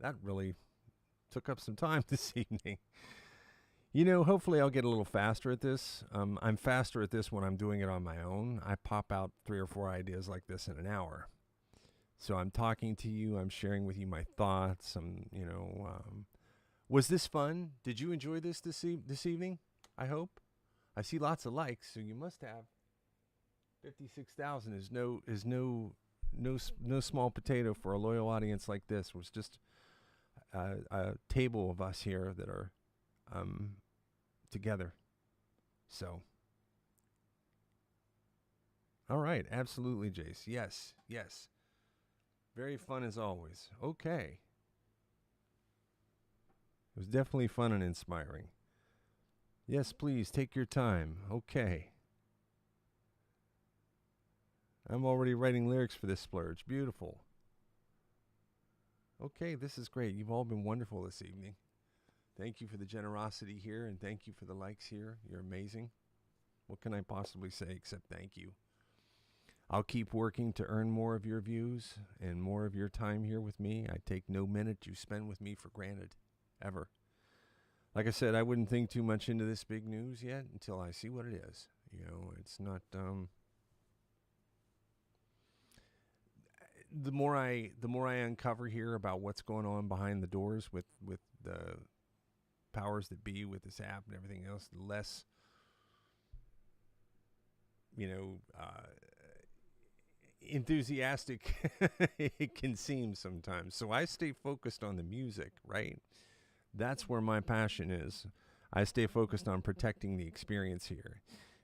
That really took up some time this evening. Hopefully I'll get a little faster at this. I'm faster at this when I'm doing it on my own. I pop out 3 or 4 ideas like this in an hour. So I'm talking to you. I'm sharing with you my thoughts. Was this fun? Did you enjoy this evening? I hope. I see lots of likes, so you must have. 56,000 is no small potato for a loyal audience like this. It was just a table of us here that are together. So, all right, absolutely, Jace. Yes, yes. Very fun as always. Okay. It was definitely fun and inspiring. Yes, please take your time. Okay. I'm already writing lyrics for this splurge. Beautiful. Okay, this is great. You've all been wonderful this evening. Thank you for the generosity here, and thank you for the likes here. You're amazing. What can I possibly say except thank you? I'll keep working to earn more of your views and more of your time here with me. I take no minute you spend with me for granted, ever. Like I said, I wouldn't think too much into this big news yet until I see what it is. You know, it's not. The more I uncover here about what's going on behind the doors with the powers that be with this app and everything else, the less, enthusiastic it can seem sometimes. So I stay focused on the music, right? That's where my passion is. I stay focused on protecting the experience here.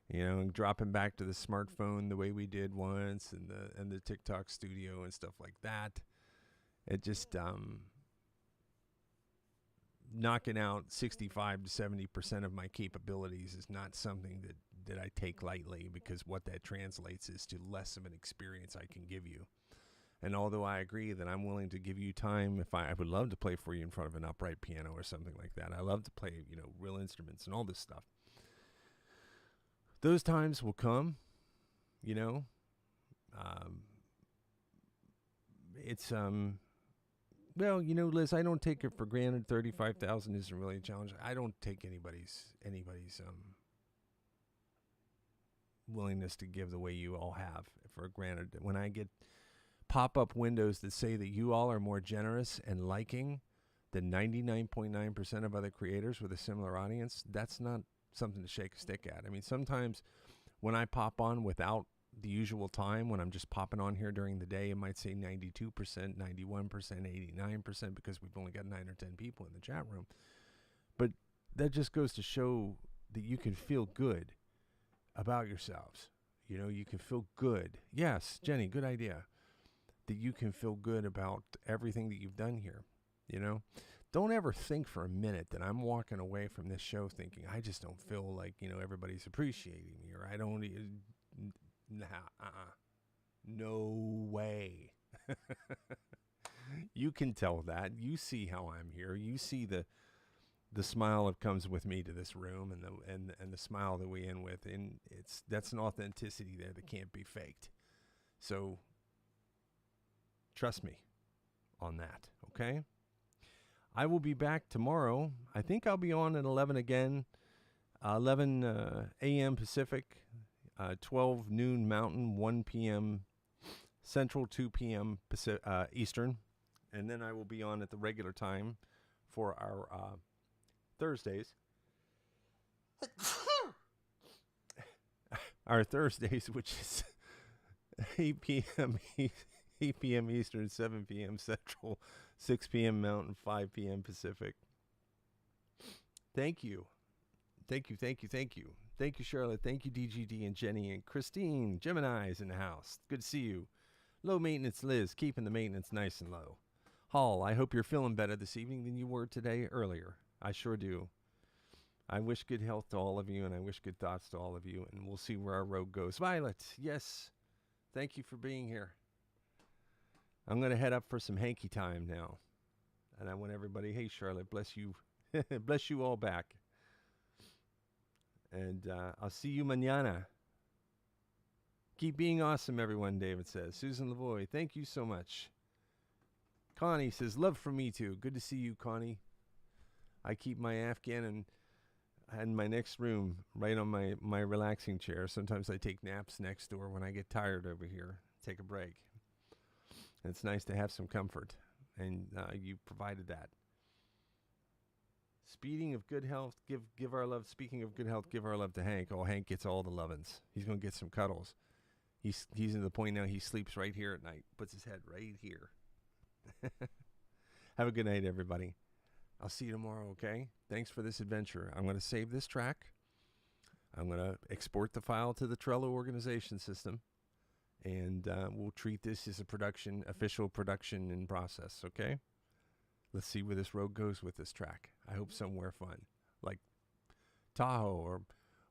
And dropping back to the smartphone the way we did once, and the TikTok studio and stuff like that. It just knocking out 65 to 70% of my capabilities is not something that I take lightly, because what that translates is to less of an experience I can give you. And although I agree that I'm willing to give you time, if I would love to play for you in front of an upright piano or something like that. I love to play, real instruments and all this stuff. Those times will come, it's, well, Liz, I don't take it for granted. 35,000 isn't really a challenge. I don't take anybody's willingness to give the way you all have for granted. When I get pop-up windows that say that you all are more generous and liking than 99.9% of other creators with a similar audience, that's not something to shake a stick at. I mean, sometimes when I pop on without the usual time, when I'm just popping on here during the day, it might say 92%, 91%, 89% because we've only got 9 or 10 people in the chat room. But that just goes to show that you can feel good about yourselves. You can feel good. Yes, Jenny, good idea. That you can feel good about everything that you've done here. Don't ever think for a minute that I'm walking away from this show thinking I just don't feel like, everybody's appreciating me, or I don't. No way. You can tell that. You see how I'm here. You see the smile that comes with me to this room, and the smile that we end with, and that's an authenticity there that can't be faked. So trust me on that, okay? I will be back tomorrow. I think I'll be on at 11 again, 11 a.m. Pacific, 12 noon Mountain, 1 p.m. Central, 2 p.m. Eastern. And then I will be on at the regular time for our Thursdays. Our Thursdays, which is 8 p.m. 8 p.m. Eastern, 7 p.m. Central, 6 p.m. Mountain, 5 p.m. Pacific. Thank you. Thank you, thank you, thank you. Thank you, Charlotte. Thank you, DGD and Jenny and Christine. Gemini is in the house. Good to see you. Low maintenance Liz, keeping the maintenance nice and low. Hall, I hope you're feeling better this evening than you were today earlier. I sure do. I wish good health to all of you, and I wish good thoughts to all of you, and we'll see where our road goes. Violet, yes. Thank you for being here. I'm going to head up for some hanky time now. And I want everybody, hey, Charlotte, bless you. Bless you all back. And I'll see you mañana. Keep being awesome, everyone, David says. Susan Lavoie, thank you so much. Connie says, love from me too. Good to see you, Connie. I keep my Afghan and my next room right on my relaxing chair. Sometimes I take naps next door when I get tired over here. Take a break. It's nice to have some comfort, and you provided that. Speaking of good health, give our love. Speaking of good health, give our love to Hank. Oh, Hank gets all the lovin's. He's gonna get some cuddles. He's to the point now he sleeps right here at night. Puts his head right here. Have a good night, everybody. I'll see you tomorrow. Okay. Thanks for this adventure. I'm gonna save this track. I'm going to export the file to the Trello organization system, and we'll treat this as a official production in process, okay? Let's see where this road goes with this track. I hope somewhere fun, like Tahoe or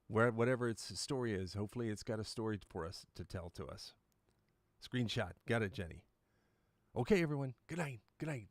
whatever its story is. Hopefully it's got a story for us to tell to us. Screenshot. Got it, Jenny. Okay, everyone. Good night. Good night.